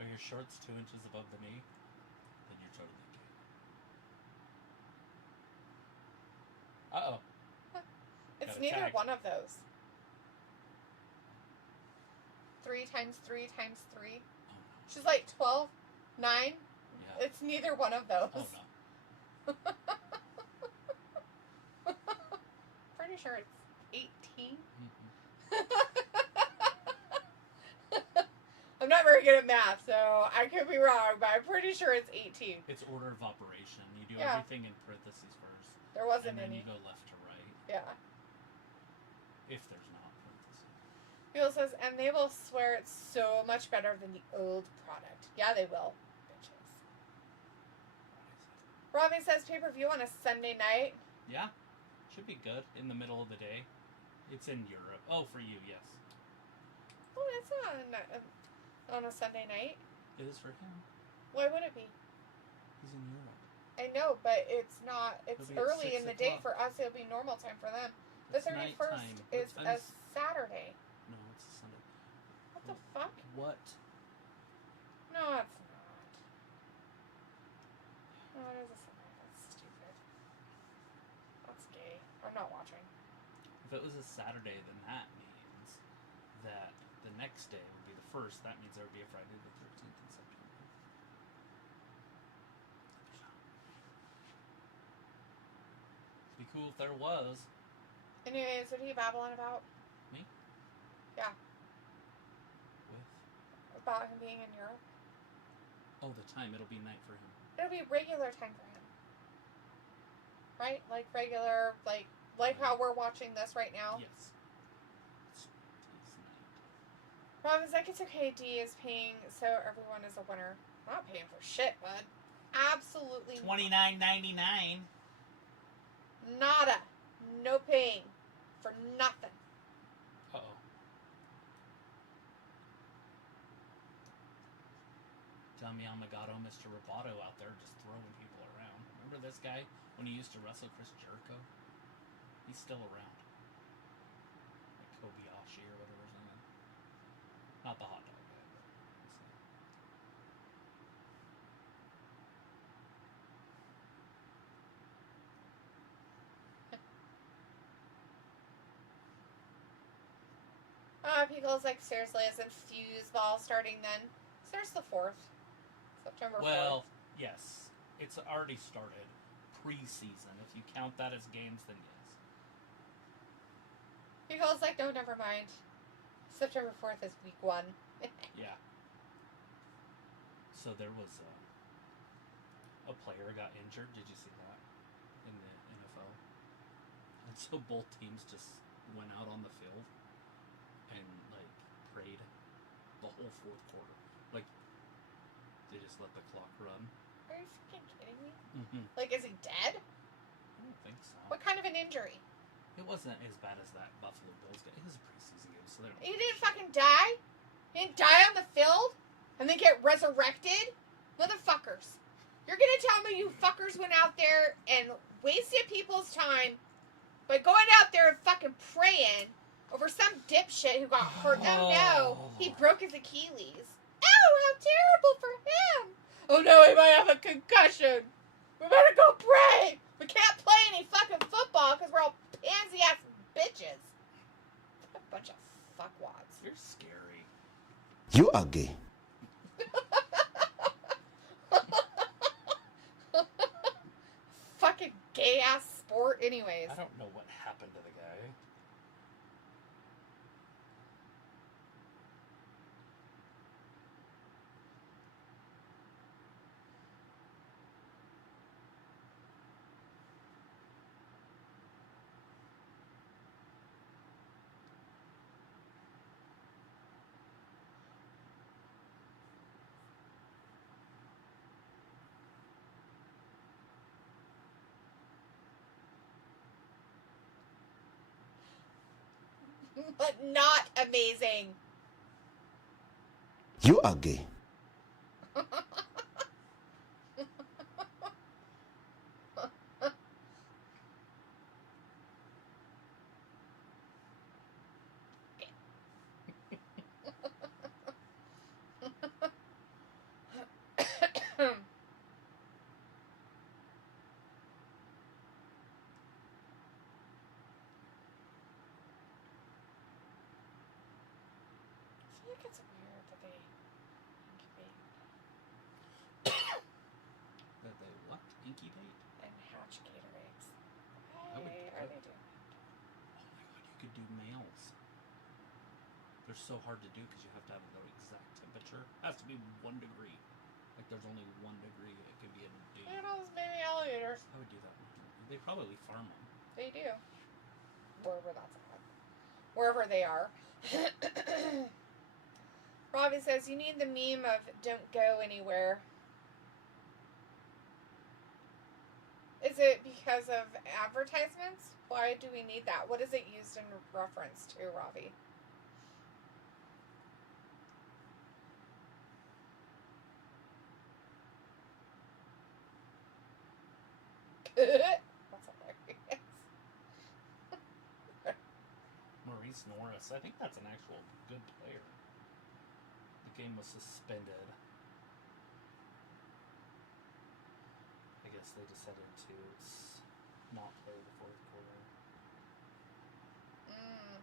your shorts 2 inches above the knee? Then you're totally gay. Uh-oh. It's Got a neither tag. one of those. 3 times 3 times 3. Oh no. She's like 12, 9. Yeah. It's neither one of those. Oh no. Pretty sure it's 18. Mm-hmm. very good at math, so I could be wrong, but I'm pretty sure it's 18. It's order of operation. You do Yeah. everything in parentheses first. There wasn't and then any. you go left to right. Yeah. If there's not parentheses. Bill says, and they will swear it's so much better than the old product. Yeah, they will. Bitches. Robin says pay-per-view on a Sunday night. Yeah. Should be good in the middle of the day. It's in Europe. Oh, for you, yes. Oh, that's not on a Sunday night. It is for him. Why would it be? He's in Europe. I know, but it's not. It's It'll be at early 6 in the day o'clock. for us. It'll be normal time for them. The It's 31st nighttime. is What a time's- Saturday. No, it's a Sunday. What the fuck? What? No, it's not. No, it is a Sunday. That's stupid. That's gay. I'm not watching. If it was a Saturday, then that means that the next day would be the 1st. That means there would be a Friday the 13th in September. Be cool if there was. Anyways, what are you babbling about? Me? Yeah, With? about him being in Europe. Oh, the time. It'll be night for him. It'll be regular time for him. Right? Like regular, like how we're watching this right now. Yes. It's night. Rob is like, it's okay, D is paying, so everyone is a winner. I'm not paying for shit, bud. Absolutely $29.99. nada. No paying for nothing. Uh-oh. Tommy Amagato, Mr. Roboto out there just throwing people around. Remember this guy when he used to wrestle Chris Jericho? He's still around. Like Kobayashi or whatever his name is. Not the hot dog guy, but Pickle's like, seriously, isn't Fuse Ball starting then? Starts the 4th. September 4th. well, yes. It's already started. Pre-season. If you count that as games, then yes. Pickle's like, no, never mind. September 4th is week 1. Yeah. So there was a player got injured. Did you see that in the NFL? And so both teams just went out on the field and like prayed the whole 4th quarter. Like they just let the clock run. Are you fucking kidding me? Mm-hmm. Like, is he dead? I don't think so. What kind of an injury? It wasn't as bad as that Buffalo Bills guy. It was a preseason game, so they don't. He didn't fucking die? He didn't die on the field? And then get resurrected? Motherfuckers. You're gonna tell me you fuckers went out there and wasted people's time by going out there and fucking praying over some dipshit who got hurt? Oh no, he broke his Achilles. Oh, how terrible for him. Oh no, he might have a concussion. We better go pray. We can't play any fucking football because we're all pansy-ass bitches. What a bunch of fuckwads. You're scary. You are gay. Fucking gay-ass sport anyways. I don't know what happened to the guy. But not amazing. You are gay. I feel like it's weird that they incubate That they what? Incubate? and hatch gator eggs. would Why do are it. they doing Oh my god, you could do males. They're so hard to do because you have to have the exact temperature. It has to be 1 degree. Like there's only 1 degree it could be in a day. Look at those baby alligators. I would do that. They probably farm them. They do. Wherever that's at. Wherever they are. Robbie says, you need the meme of don't go anywhere. Is it because of advertisements? Why do we need that? What is it used in reference to, Robbie? That's hilarious. Maurice Norris. I think that's an actual good player. The game was suspended. I guess they decided to not play the fourth quarter. Mm.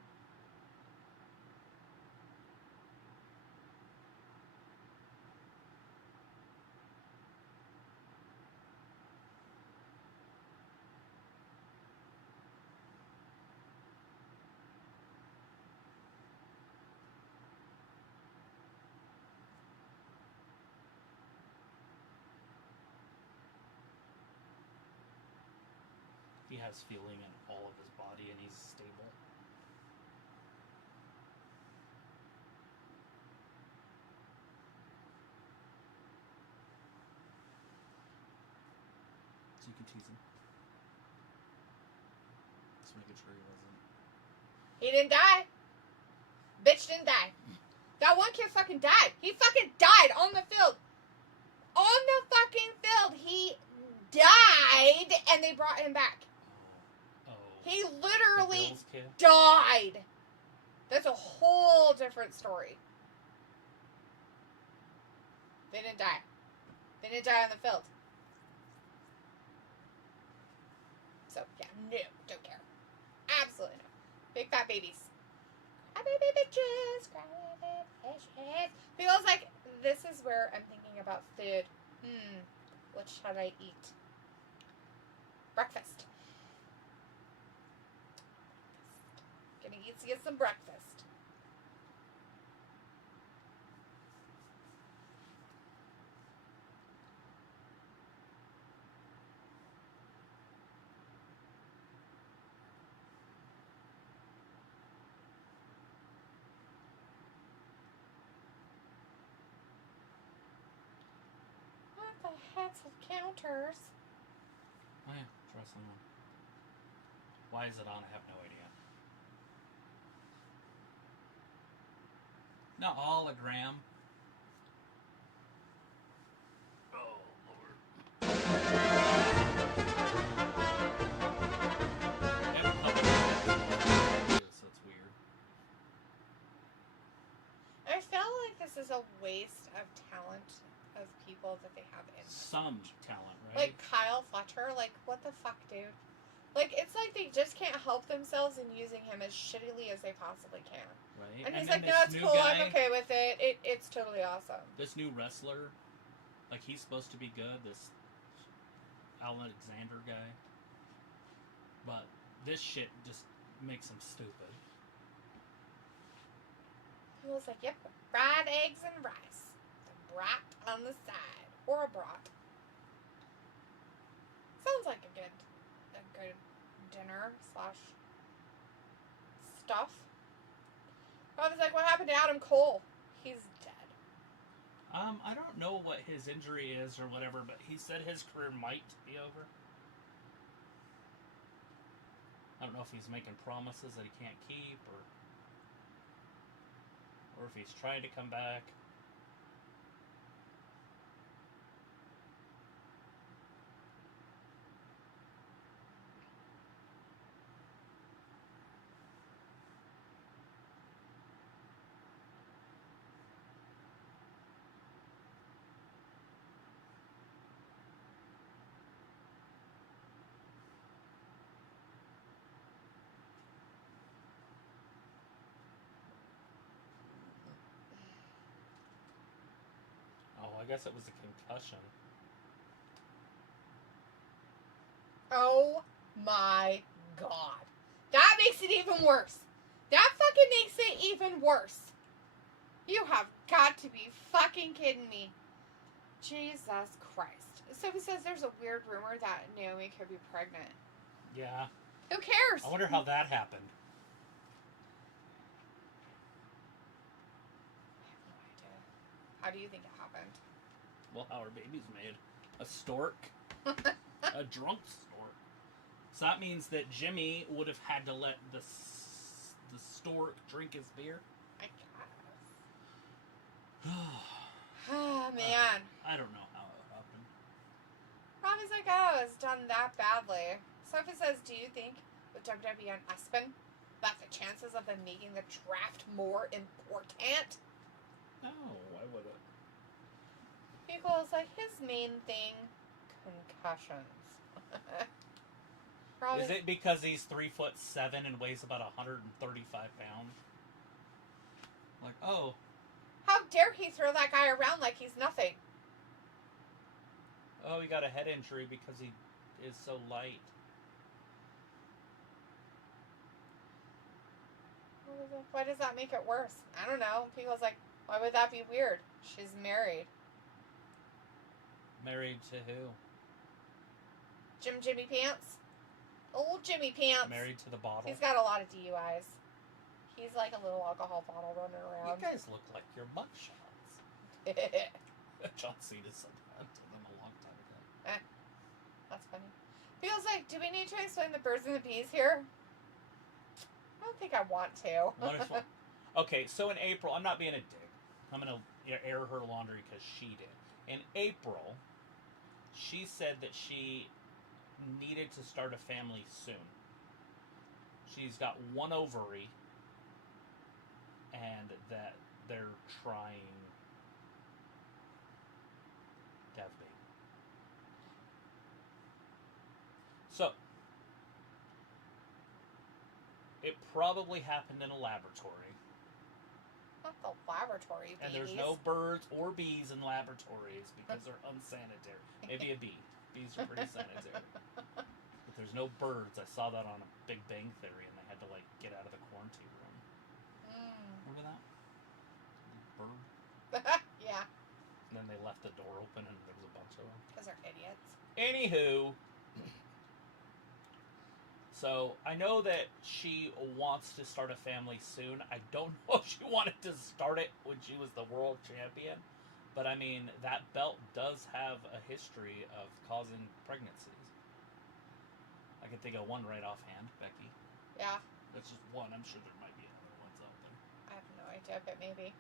He has feeling in all of his body and he's stable. So you can tease him. Just making sure he wasn't. He didn't die. Bitch didn't die. That one kid fucking died. He fucking died on the field. On the fucking field. He died and they brought him back. Oh. He The literally Bills kid? died. That's a whole different story. They didn't die. They didn't die on the field. So, yeah, no, don't care. Absolutely no. Big fat babies. Crybaby bitches, crybaby bitches. Feels like this is where I'm thinking about food. What should I eat? Breakfast. Gonna get some breakfast. What the heck's with counters? Oh yeah, it's wrestling on. Why is it on? I have no idea. No hologram. Oh Lord. So it's weird. I feel like this is a waste of talent of people that they have in this. Some talent, right? Like Kyle Fletcher, like what the fuck, dude? Like it's like they just can't help themselves in using him as shittily as they possibly can. Right. And he's then like, no, this it's new cool. guy, I'm okay with it. It's totally awesome. This new wrestler, like he's supposed to be good. This Alexander guy, but this shit just makes him stupid. He was like, yep, fried eggs and rice. The brat on the side. Or a brat. Sounds like a good dinner / stuff. I was like, what happened to Adam Cole? He's dead. I don't know what his injury is or whatever, but he said his career might be over. I don't know if he's making promises that he can't keep or if he's trying to come back. Oh, I guess it was a concussion. Oh my god. That makes it even worse. That fucking makes it even worse. You have got to be fucking kidding me. Jesus Christ. Sophie says there's a weird rumor that Naomi could be pregnant. Yeah. Who cares? I wonder how that happened. I have no idea. How do you think it happened? Well, how are babies made? A stork? A drunk stork. So that means that Jimmy would have had to let the stork drink his beer? I guess. Oh, man. I don't know how it happened. Robbie's like, oh, it's done that badly. Sophie says, do you think with WWE and Espen that the chances of them making the draft more important? No, why would it? Because, like, his main thing, concussions. Is it because he's 3'7" and weighs about 135 pounds? Like, oh. How dare he throw that guy around like he's nothing? Oh, he got a head injury because he is so light. Why does that make it worse? I don't know. People's like, why would that be weird? She's married. Married to who? Jimmy Pants? Old Jimmy Pants. Married to the bottle. He's got a lot of DUIs. He's like a little alcohol bottle running around. You guys look like your mugshots. John Cena said that to them a long time ago. That's funny. Feels like, do we need to explain the birds and the bees here? I don't think I want to. Okay, so in April, I'm not being a dick. I'm going to air her laundry because she did. In April, she said that she needed to start a family soon. She's got one ovary, and that they're trying to have a baby. So, it probably happened in a laboratory. Not the laboratory bees. And there's no birds or bees in laboratories because they're unsanitary. Maybe a bee. Bees are pretty sanitary. But there's no birds. I saw that on a Big Bang Theory, and they had to, like, get out of the quarantine room. Remember that? Bird? Yeah. And then they left the door open, and there was a bunch of them. Because they're idiots. Anywho, so I know that she wants to start a family soon. I don't know if she wanted to start it when she was the world champion, but I mean, that belt does have a history of causing pregnancies. I can think of one right offhand, Becky. Yeah. That's just one. I'm sure there might be other ones out there. I have no idea, but maybe.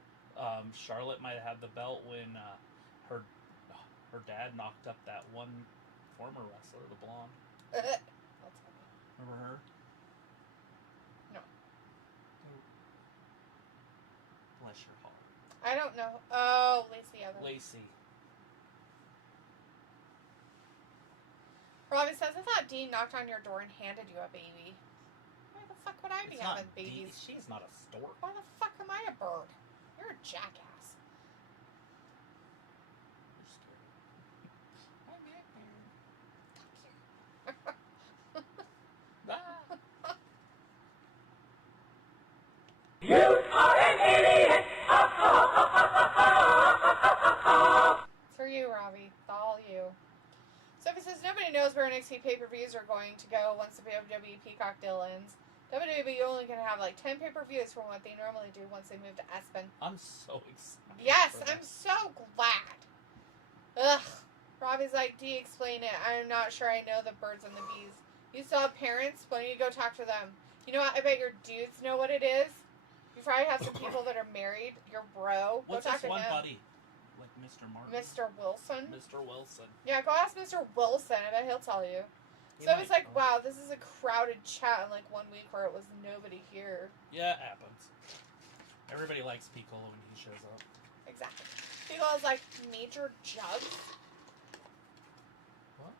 Charlotte might have the belt when her dad knocked up that one former wrestler, the blonde. That's funny. Remember her? No. Bless your heart. I don't know. Oh, Lacey Evans. Lacey. Robbie says, I thought Dean knocked on your door and handed you a baby. Why the fuck would I be It's having not babies? She's not a stork. Why the fuck am I a bird? You're a jackass. You're scary. I'm a bird. It's for you, Robbie. It's all you. Sophie says nobody knows where NXT pay-per-views are going to go once the WWE Peacock deal ends. WWE only can have like 10 pay-per-views from what they normally do once they move to Espen. I'm so excited. Yes, I'm so glad. Ugh. Robbie's like, D, explain it. I'm not sure I know the birds and the bees. You still have parents? Why don't you go talk to them? You know what? I bet your dudes know what it is. You probably have some people that are married. Your bro. What's go talk this to one him. buddy? Like Mr. Martin? Mr. Wilson? Mr. Wilson. Yeah, go ask Mr. Wilson. I bet he'll tell you. He So it's might like, know. wow, this is a crowded chat in like 1 week where it was nobody here. Yeah, it happens. Everybody likes Piccolo when he shows up. Exactly. Piccolo's like, Major Jugs?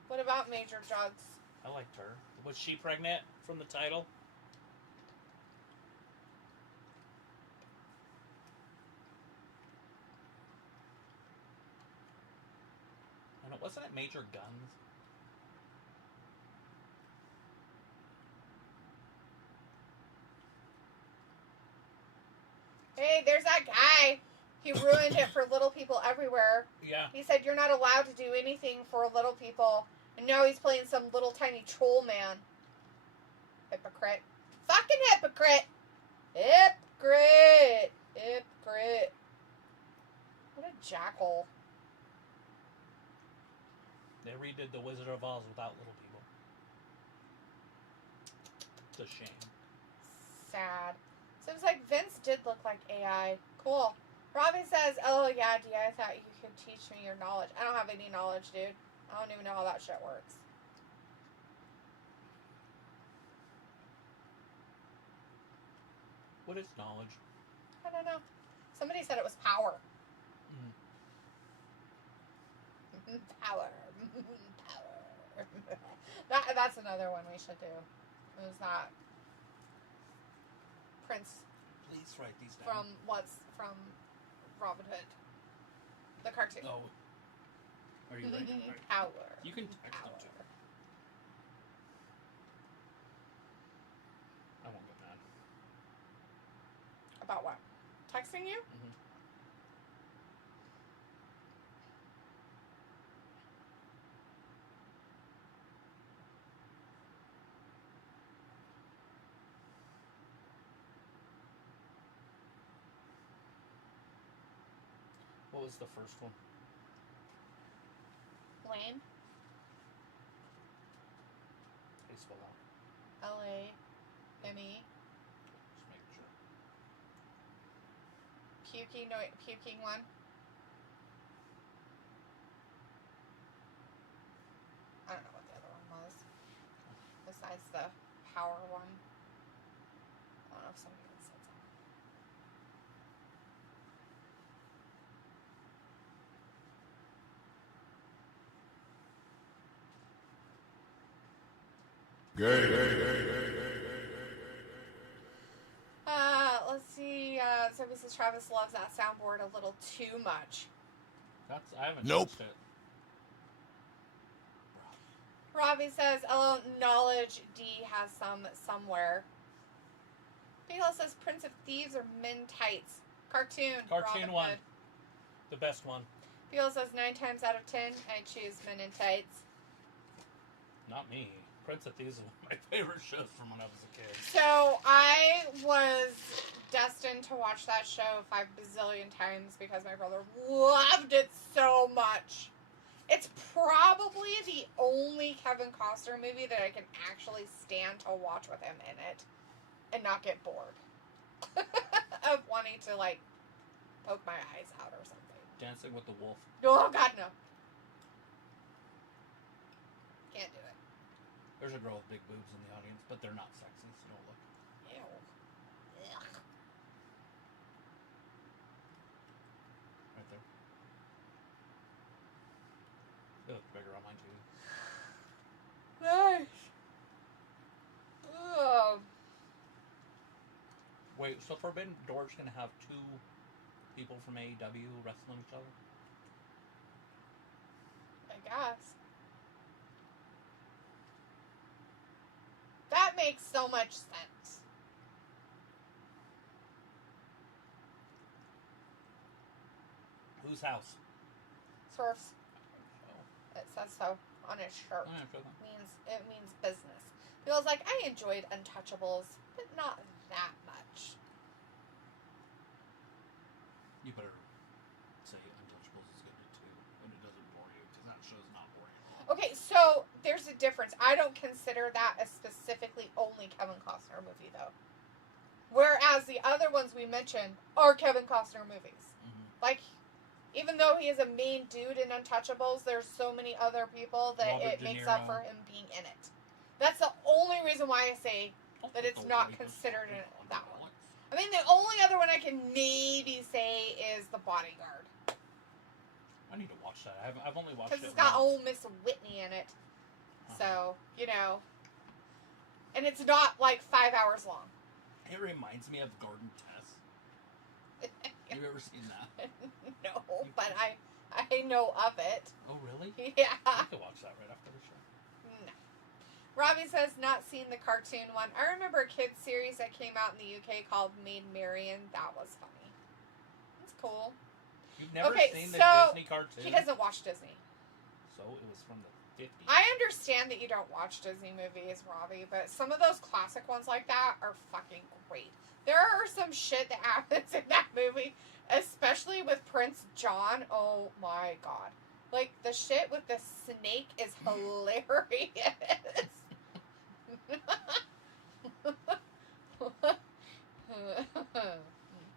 What about Major Jugs? I liked her. Was she pregnant from the title? And it wasn't it Major Guns? Hey, there's that guy. He ruined it for little people everywhere. Yeah. He said you're not allowed to do anything for little people. And now he's playing some little tiny troll man. Hypocrite. Fucking hypocrite. Hypocrite. Hypocrite. What a jackal. They redid The Wizard of Oz without little people. It's a shame. Sad. Seems like Vince did look like AI. Cool. Robbie says, oh yeah, D, I thought you could teach me your knowledge. I don't have any knowledge, dude. I don't even know how that shit works. What is knowledge? I don't know. Somebody said it was power. Power. Power. That's another one we should do. Who's that? Prince. Please write these down. From Robin Hood. The cartoon. Oh. Are you ready? Right. Power. You can text them too. I won't get mad. About what? Texting you? Mm-hmm. What was the first one? Lane. How do you spell that? L-A-M-E. Just making sure. Puking one. I don't know what the other one was. Besides the power one. I don't know if somebody even said something. Let's see. So Mrs. Travis loves that soundboard a little too much. I haven't Nope. touched it. Robbie says, "Oh, knowledge D has some somewhere." Beale says, "Prince of Thieves or Men Tights." Cartoon. Cartoon Robin one. Hood. The best one. Beale says, 9 times out of 10, I choose Men in Tights. Not me. Prince of Thieves is one of my favorite shows from when I was a kid. So I was destined to watch that show 5 bazillion times because my brother loved it so much. It's probably the only Kevin Costner movie that I can actually stand to watch with him in it and not get bored of wanting to like poke my eyes out or something. Dancing with the Wolf. Oh God, no! Can't do it. There's a girl with big boobs in the audience, but they're not sexy, so don't look. Ew. Ugh. Right there. They look bigger on mine too. Nice. Ugh. Wait, so Forbidden Door's gonna have 2 people from AEW wrestling each other? I guess. That makes so much sense. Whose house? Surfs. Oh. It says so on his shirt. Oh, yeah, sure then. It means business. Feels like I enjoyed Untouchables, but not that much. You better say Untouchables is good too, and it doesn't bore you, because that show's not boring at all. Okay, so there's a difference. I don't consider that a specifically only Kevin Costner movie, though. Whereas the other ones we mentioned are Kevin Costner movies. Mm-hmm. Like, even though he is a main dude in Untouchables, there's so many other people that Robert it De makes Niro. up for him being in it. That's the only reason why I say that it's not considered in that one. I mean, the only other one I can maybe say is The Bodyguard. I need to watch that. I've only watched it Because it's got once. old Miss Whitney in it. So, you know. And it's not like 5 hours long. It reminds me of Garden Tess. Have you ever seen that? No, but I know of it. Oh, really? Yeah. I could watch that right after the show. No. Robbie says, not seen the cartoon one. I remember a kid's series that came out in the UK called Maid Marian. That was funny. It's cool. You've never Okay, seen the so Disney cartoon? he doesn't watch Disney. So it was from the 50s. I understand that you don't watch Disney movies, Robbie, but some of those classic ones like that are fucking great. There are some shit that happens in that movie, especially with Prince John. Oh my god. Like, the shit with the snake is hilarious.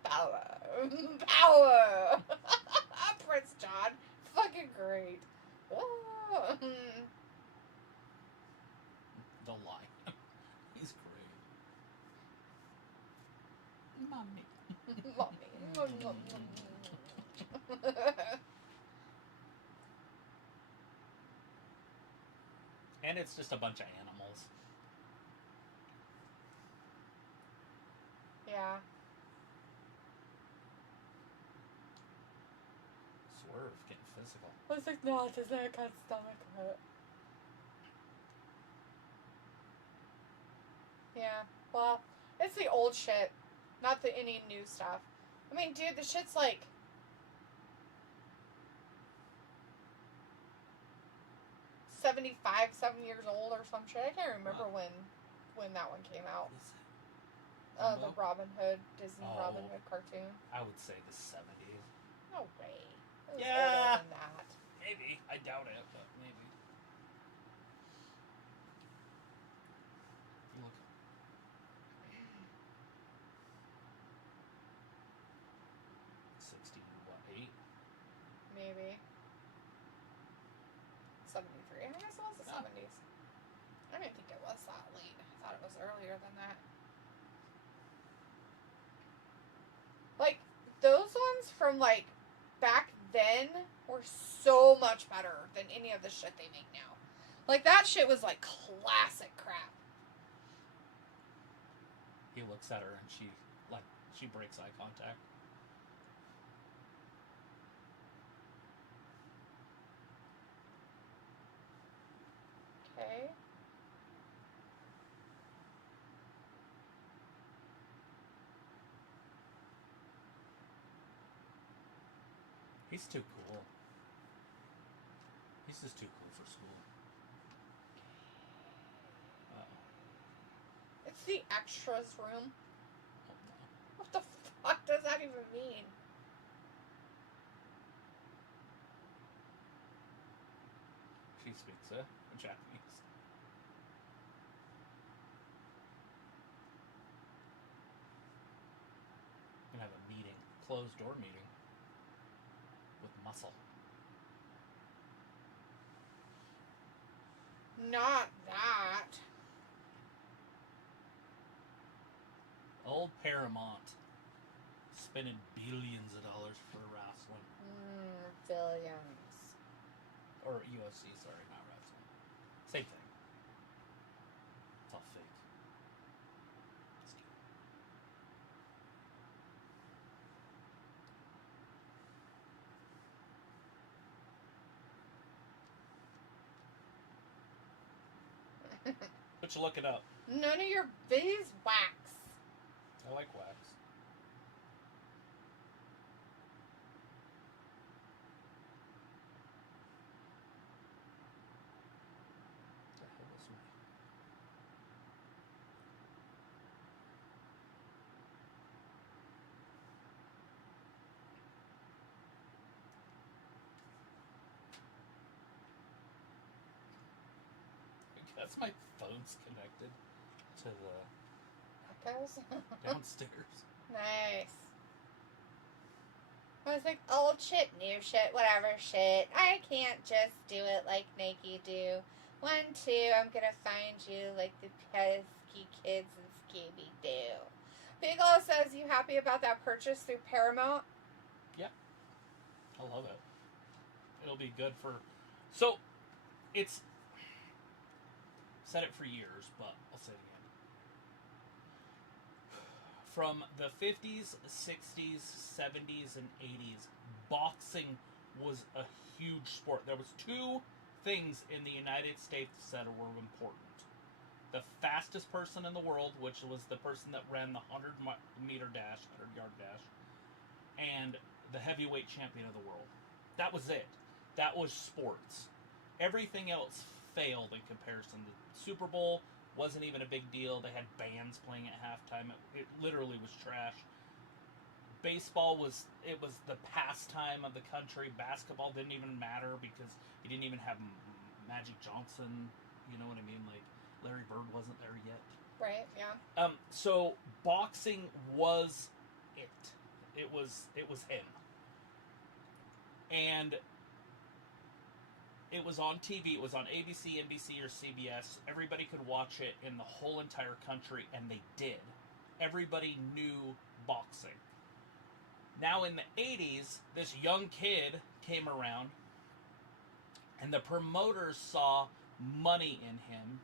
Power. Power. Prince John. Fucking great. Oh. The Lion. He's great. Mommy. Mommy. And it's just a bunch of animals. Yeah. Swerve, getting physical. I was like, no, does that kind of stomach hurt? Yeah, well, it's the old shit, not any new stuff. I mean, dude, the shit's like 7 years old or some shit. I can't remember when that one came out. The Robin Hood, Disney Robin Hood cartoon. I would say the 70s. No way. It was Yeah. older than that. Maybe. I doubt it, but maybe. Look. Eight? Maybe. 73. I guess it was the 70s. I didn't think it was that late. I thought it was earlier than that. Like, those ones from, like, back then were so much better than any of the shit they make now. Like, that shit was, like, classic crap. He looks at her and she breaks eye contact. Okay. He's too cool. He's just too cool for school. It's the extras room. Oh, no. What the fuck does that even mean? She speaks Japanese. Gonna have a meeting, closed door meeting, with Muscle. Not that. Old Paramount spending billions of dollars for wrestling. Billions. Or UFC, sorry, not wrestling. Same thing. It's all fake. But you look it up. None of your beeswax. I like wax. The hell was my... I guess my phone's connected to the Echoes? downstairs. Nice. I was like, old shit, new shit, whatever shit. I can't just do it like Nike do. 1, 2, I'm gonna find you like the pesky kids in Scooby-Doo. Bigelow says, you happy about that purchase through Paramount? Yeah. I love it. It'll be good for... So, it's... Said it for years, but I'll say it again. From the 50s, 60s, 70s, and 80s, boxing was a huge sport. There was 2 things in the United States that were important. The fastest person in the world, which was the person that ran the 100-meter dash, 100-yard dash, and the heavyweight champion of the world. That was it. That was sports. Everything else failed in comparison. The Super Bowl wasn't even a big deal. They had bands playing at halftime. It literally was trash. Baseball was the pastime of the country. Basketball didn't even matter because you didn't even have Magic Johnson. You know what I mean? Like Larry Bird wasn't there yet. Right. Yeah. So boxing was it. It was him. And it was on TV. It was on ABC, NBC, or CBS. Everybody could watch it in the whole entire country, and they did. Everybody knew boxing. Now in the 80s, this young kid came around, and the promoters saw money in him,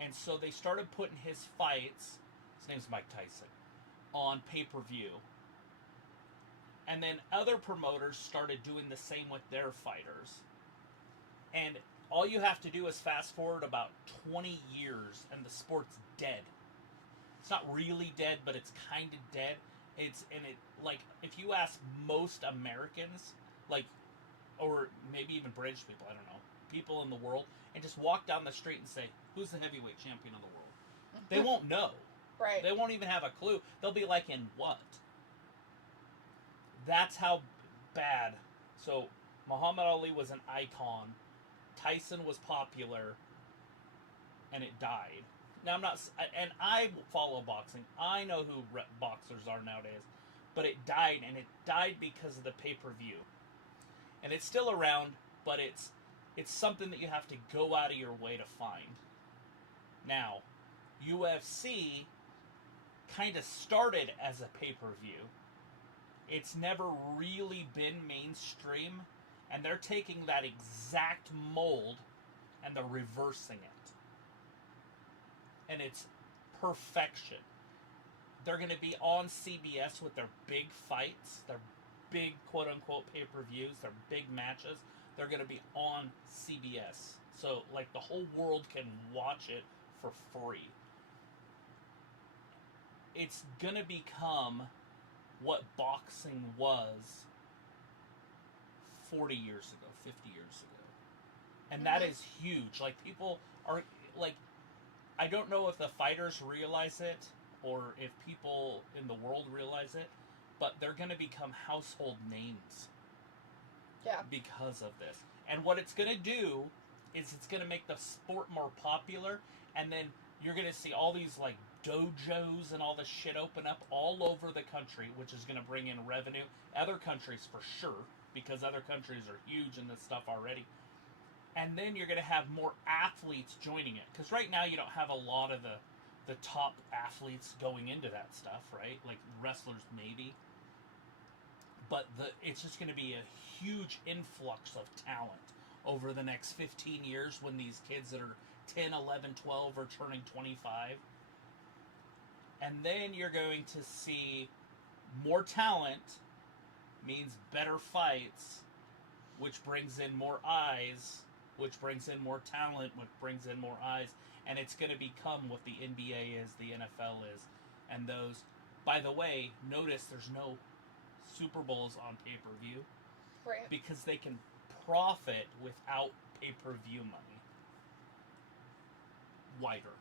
and so they started putting his fights, his name's Mike Tyson, on pay-per-view. And then other promoters started doing the same with their fighters. And all you have to do is fast forward about 20 years, and the sport's dead. It's not really dead, but it's kind of dead. Like, if you ask most Americans, like, or maybe even British people, I don't know, people in the world, and just walk down the street and say, who's the heavyweight champion of the world? They won't know. Right. They won't even have a clue. They'll be like, in what? That's how bad. So, Muhammad Ali was an icon. Tyson was popular. And it died. Now, and I follow boxing. I know who boxers are nowadays. But it died, and it died because of the pay-per-view. And it's still around, but it's something that you have to go out of your way to find. Now, UFC kind of started as a pay-per-view. It's never really been mainstream, and they're taking that exact mold and they're reversing it. And it's perfection. They're going to be on CBS with their big fights, their big quote-unquote pay-per-views, their big matches. They're going to be on CBS. So, like, the whole world can watch it for free. It's going to become what boxing was 40 years ago, 50 years ago. And that is huge. Like, people are, like, I don't know if the fighters realize it or if people in the world realize it, but they're going to become household names. Yeah. Because of this. And what it's going to do is it's going to make the sport more popular, and then you're going to see all these, like, dojos and all this shit open up all over the country, which is going to bring in revenue. Other countries for sure, because other countries are huge in this stuff already. And then you're going to have more athletes joining it. Because right now you don't have a lot of the top athletes going into that stuff, right? Like wrestlers maybe. But it's just going to be a huge influx of talent over the next 15 years when these kids that are 10, 11, 12 are turning 25. And then you're going to see more talent means better fights, which brings in more eyes, which brings in more talent, which brings in more eyes. And it's going to become what the NBA is, the NFL is. And those, by the way, notice there's no Super Bowls on pay-per-view. Right. Because they can profit without pay-per-view money. Wider.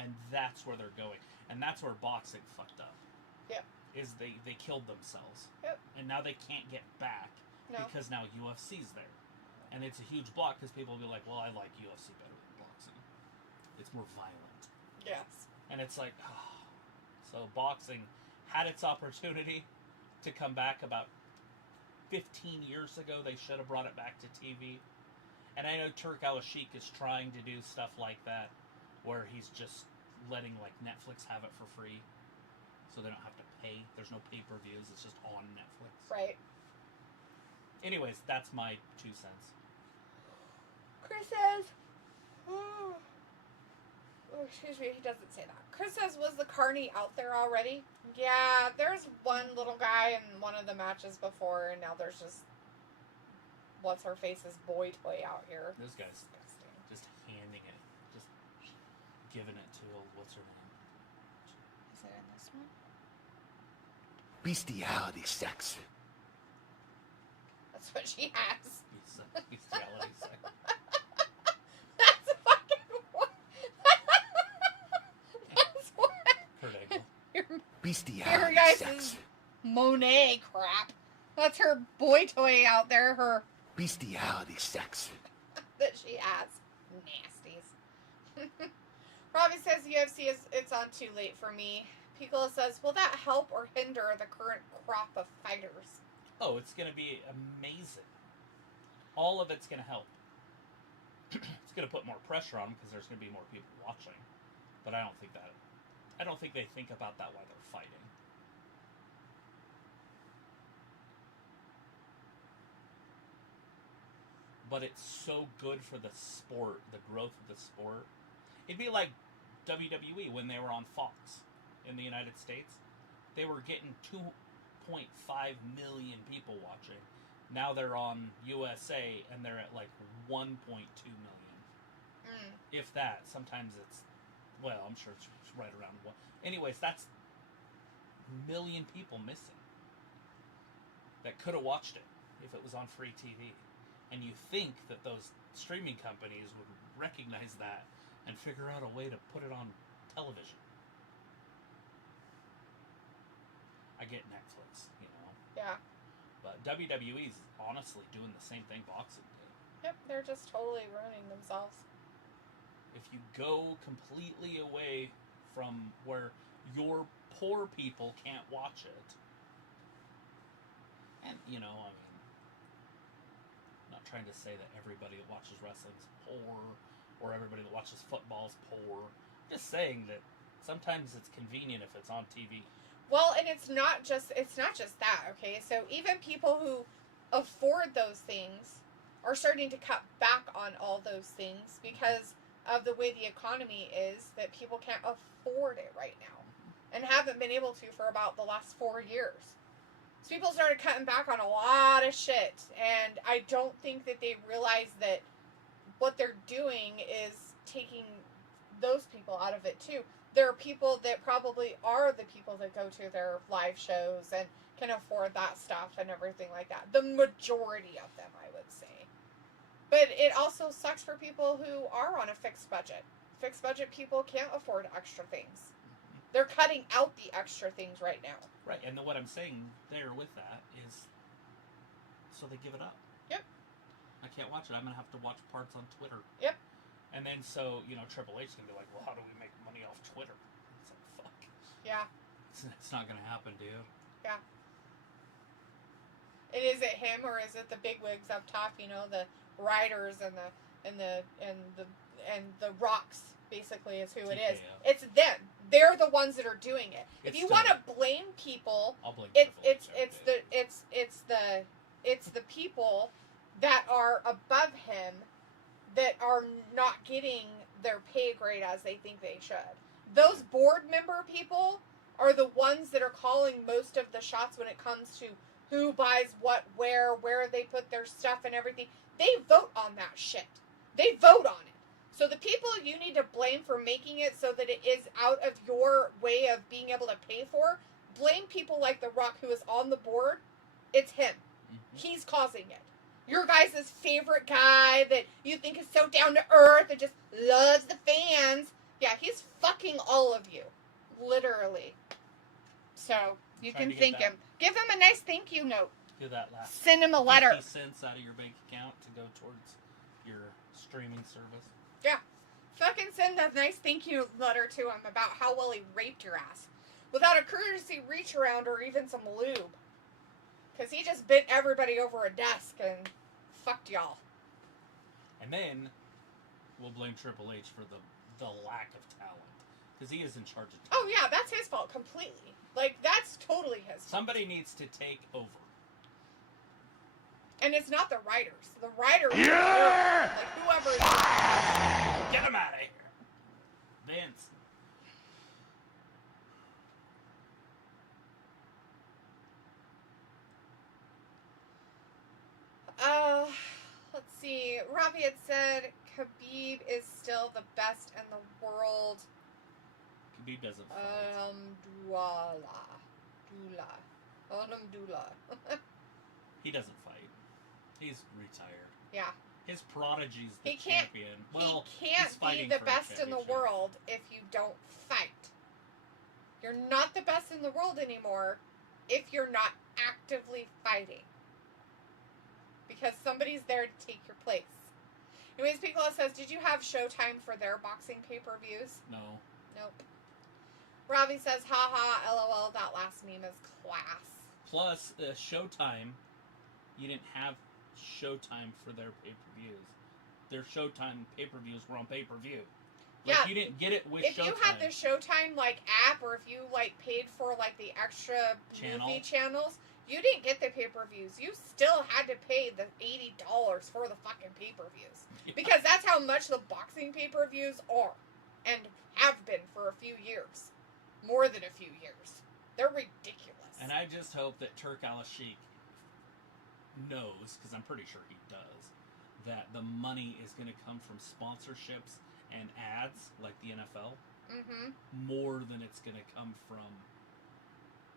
And that's where they're going. And that's where boxing fucked up. Yep. Is they killed themselves. Yep. And now they can't get back. No. Because now UFC's there. And it's a huge block because people will be like, well, I like UFC better than boxing. It's more violent. Yes. And it's like, oh. So boxing had its opportunity to come back about 15 years ago. They should have brought it back to TV. And I know Turk Al-Sheikh is trying to do stuff like that, where he's just letting like Netflix have it for free, so they don't have to pay. There's no pay-per-views. It's just on Netflix. Right. Anyways, that's my 2 cents. Chris says, oh, excuse me, he doesn't say that. Chris says, was the carny out there already? Yeah, there's one little guy in one of the matches before, and now there's just what's-her-face's boy toy out here. This guy's just handing it, just giving it to what's her name? Is it in this one? Bestiality sex. That's what she has. Bestiality sex. That's fucking what? That's what? Kurt Angle. Your Bestiality guys' sex. Monet crap. That's her boy toy out there, her Bestiality sex. that she has. Nasties. Robbie says UFC it's on too late for me. Piccolo says, will that help or hinder the current crop of fighters? Oh, it's going to be amazing. All of it's going to help. It's going to put more pressure on them because there's going to be more people watching. But I don't think they think about that while they're fighting. But it's so good for the sport, the growth of the sport. It'd be like WWE when they were on Fox in the United States. They were getting 2.5 million people watching. Now they're on USA and they're at like 1.2 million. If that. Sometimes it's, well, I'm sure it's right around 1. Anyways, that's a million people missing that could have watched it if it was on free TV. And you think that those streaming companies would recognize that and figure out a way to put it on television. I get Netflix, you know. Yeah. But WWE's honestly doing the same thing boxing did. Yep, they're just totally ruining themselves. If you go completely away from where your poor people can't watch it, and, you know, I mean, I'm not trying to say that everybody that watches wrestling is poor, or everybody that watches football is poor. I'm just saying that sometimes it's convenient if it's on TV. Well, and it's not just that, okay? So even people who afford those things are starting to cut back on all those things because of the way the economy is, that people can't afford it right now and haven't been able to for about the last 4 years. So people started cutting back on a lot of shit, and I don't think that they realize that what they're doing is taking those people out of it too. There are people that probably are the people that go to their live shows and can afford that stuff and everything like that. The majority of them, I would say. But it also sucks for people who are on a fixed budget. Fixed budget people can't afford extra things. They're cutting out the extra things right now. Right, and what I'm saying there with that is, so they give it up. Yep. I can't watch it. I'm going to have to watch parts on Twitter. Yep. And then so, you know, Triple H is going to be like, well, how do we make money off Twitter? It's like, fuck. Yeah. It's not going to happen, dude. Yeah. And is it him or is it the bigwigs up top? You know, the writers and the rocks. Basically, is who it is. TKO. It's them. They're the ones that are doing it. If It's you still- want to blame people, I'll blame it's Triple H every it's the people that are above him that are not getting their pay grade as they think they should. Those board member people are the ones that are calling most of the shots when it comes to who buys what, where they put their stuff and everything. They vote on that shit. They vote on it. So the people you need to blame for making it so that it is out of your way of being able to pay for, blame people like The Rock, who is on the board. It's him. He's causing it. Your guys' favorite guy that you think is so down to earth and just loves the fans. Yeah, he's fucking all of you. Literally. So, you Trying can to get thank that. him. Give him a nice thank you note. Do that last Send him a letter. 50 cents out of your bank account to go towards your streaming service. Yeah. Fucking send a nice thank you letter to him about how well he raped your ass. Without a courtesy reach around or even some lube. Because he just bent everybody over a desk and fucked y'all. And then we'll blame Triple H for the lack of talent. Because he is in charge of talent. Oh yeah, that's his fault completely. Like, that's totally his fault. Somebody needs to take over. And it's not the writers. The writers, Yeah! like whoever it is. Get him out of here. Vince. Let's see. Robbie had said Khabib is still the best in the world. Khabib doesn't fight. Alhamdulillah. He doesn't fight. He's retired. Yeah. His prodigy's the He can't, champion. Well, he can't he's be fighting the for a best in the championship. world if you don't fight. You're not the best in the world anymore if you're not actively fighting. Because somebody's there to take your place. Anyways, Piccolo says, did you have Showtime for their boxing pay-per-views? No. Nope. Robbie says, haha, lol, that last meme is class. Plus, Showtime, you didn't have Showtime for their pay-per-views. Their Showtime pay-per-views were on pay-per-view. Like, Yeah. you didn't get it with If Showtime. you had the Showtime, like, app, or if you, like, paid for, like, the extra movie channels, you didn't get the pay-per-views. You still had to pay the $80 for the fucking pay-per-views. Yeah. Because that's how much the boxing pay-per-views are. And have been for a few years. More than a few years. They're ridiculous. And I just hope that Turk Al-Sheikh knows, because I'm pretty sure he does, that the money is going to come from sponsorships and ads, like the NFL, more than it's going to come from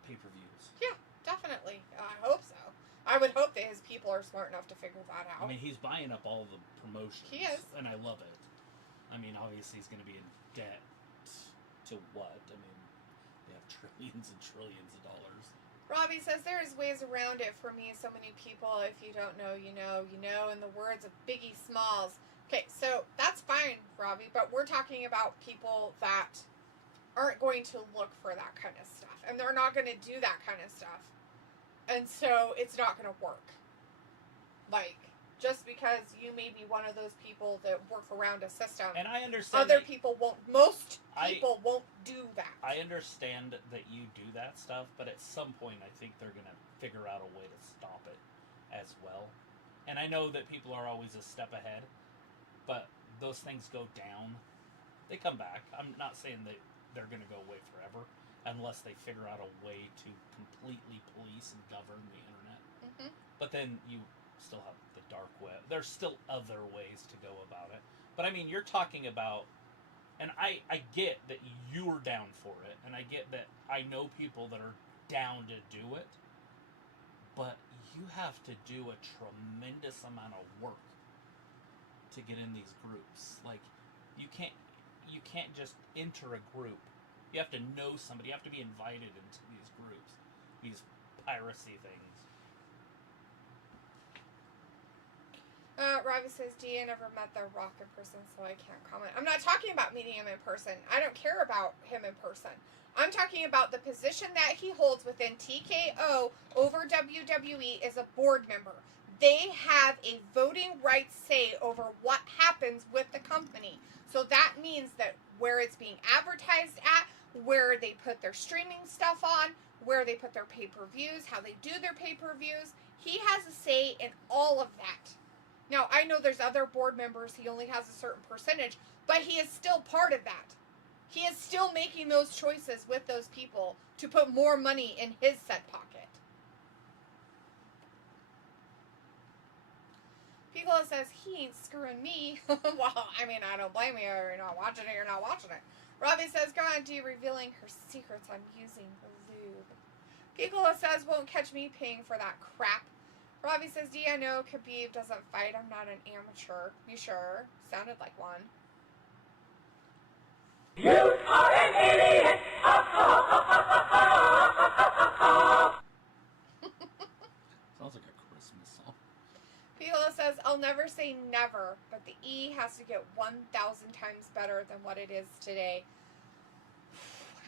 pay-per-views. Yeah, definitely. I hope so. I would hope that his people are smart enough to figure that out. I mean, he's buying up all the promotions. He is. And I love it. I mean, obviously he's going to be in debt to what? I mean, they have trillions and trillions of dollars. Robbie says there is ways around it for me. So many people, if you don't know, you know, you know, in the words of Biggie Smalls. Okay, so that's fine, Robbie, but we're talking about people that aren't going to look for that kind of stuff. And they're not going to do that kind of stuff. And so it's not going to work. Like, just because you may be one of those people that work around a system. And I understand other people won't. Most people won't do that. I understand that you do that stuff, but at some point I think they're going to figure out a way to stop it as well. And I know that people are always a step ahead, but those things go down. They come back. I'm not saying that they're going to go away forever unless they figure out a way to completely police and govern the internet. But then you still have the dark web. There's still other ways to go about it. But I mean, you're talking about, and I get that you're down for it, and I get that I know people that are down to do it, but you have to do a tremendous amount of work to get in these groups. Like, you can't just enter a group. You have to know somebody. You have to be invited into these groups, these piracy things. Robbie says, I never met The Rock in person, so I can't comment. I'm not talking about meeting him in person. I don't care about him in person. I'm talking about the position that he holds within TKO over WWE as a board member. They have a voting rights say over what happens with the company. So that means that where it's being advertised at, where they put their streaming stuff on, where they put their pay-per-views, how they do their pay-per-views, he has a say in all of that. Now, I know there's other board members, he only has a certain percentage, but he is still part of that. He is still making those choices with those people to put more money in his set pocket. Piccolo says, he ain't screwing me. Well, I mean, I don't blame you. You're not watching it, you're not watching it. Robbie says, go on, D, revealing her secrets on using lube. Piccolo says, won't catch me paying for that crap. Robbie says, D, I know Khabib doesn't fight. I'm not an amateur. You sure? Sounded like one. You are an idiot! Sounds like a Christmas song. Piccolo says, I'll never say never, but the E has to get 1,000 times better than what it is today.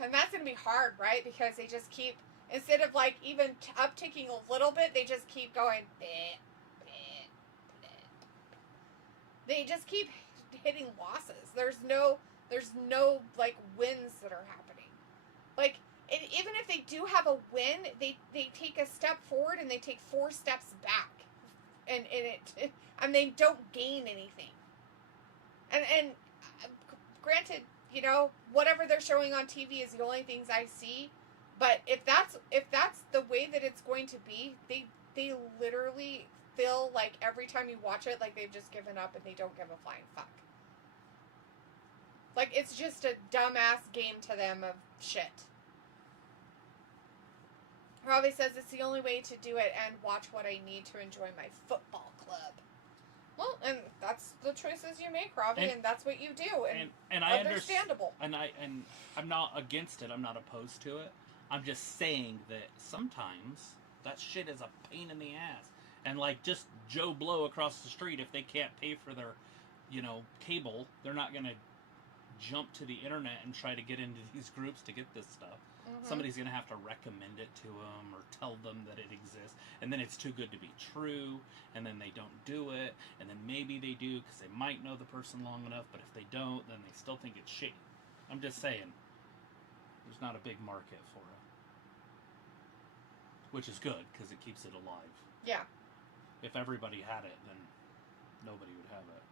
And that's going to be hard, right? Because they just keep, instead of like even upticking a little bit, they just keep going, bleh, bleh, bleh. They just keep hitting losses. There's no like wins that are happening. Like, even if they do have a win, they take a step forward and they take 4 steps back. And they don't gain anything. And granted, you know, whatever they're showing on TV is the only things I see. But if that's the way that it's going to be, they literally feel like every time you watch it, like they've just given up and they don't give a flying fuck. Like, it's just a dumbass game to them of shit. Robbie says it's the only way to do it and watch what I need to enjoy my football club. Well, and that's the choices you make, Robbie, and that's what you do, and I understandable. And I'm not against it. I'm not opposed to it. I'm just saying that sometimes that shit is a pain in the ass. And like just Joe Blow across the street, if they can't pay for their, cable, they're not gonna jump to the internet and try to get into these groups to get this stuff. Mm-hmm. Somebody's gonna have to recommend it to them or tell them that it exists, and then it's too good to be true, and then they don't do it, and then maybe they do because they might know the person long enough, but if they don't, then they still think it's shitty. I'm just saying, there's not a big market for it, which is good because it keeps it alive. Yeah. If everybody had it, then nobody would have it.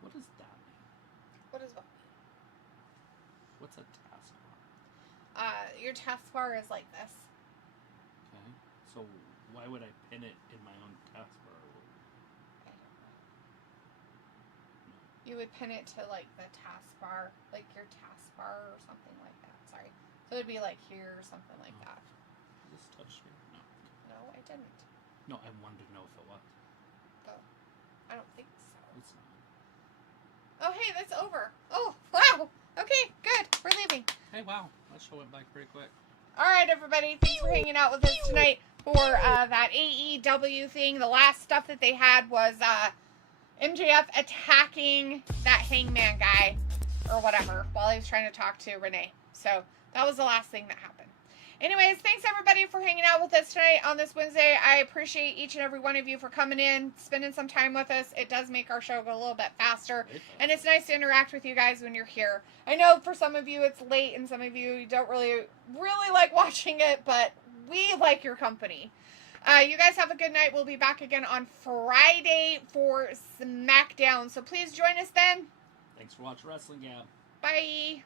What does that mean? What is what? What's a taskbar? Your taskbar is like this. Okay. So why would I pin it in my own taskbar? You would pin it to like the taskbar, like your taskbar or something like that. Sorry. So it'd be like here or something like that. This touched me? No. No, I didn't. No, I wanted to know if it was. Oh. I don't think so. It's not. Oh, hey, that's over. Oh, wow. Okay, good. We're leaving. Hey, wow. That show went by pretty quick. All right, everybody. Thanks for hanging out with us tonight for that AEW thing. The last stuff that they had was MJF attacking that Hangman guy or whatever while he was trying to talk to Renee. So that was the last thing that happened. Anyways, thanks everybody for hanging out with us tonight on this Wednesday. I appreciate each and every one of you for coming in, spending some time with us. It does make our show go a little bit faster, and it's nice to interact with you guys when you're here. I know for some of you it's late, and some of you don't really like watching it, but we like your company. You guys have a good night. We'll be back again on Friday for SmackDown, so please join us then. Thanks for watching Wrestling Gab. Bye.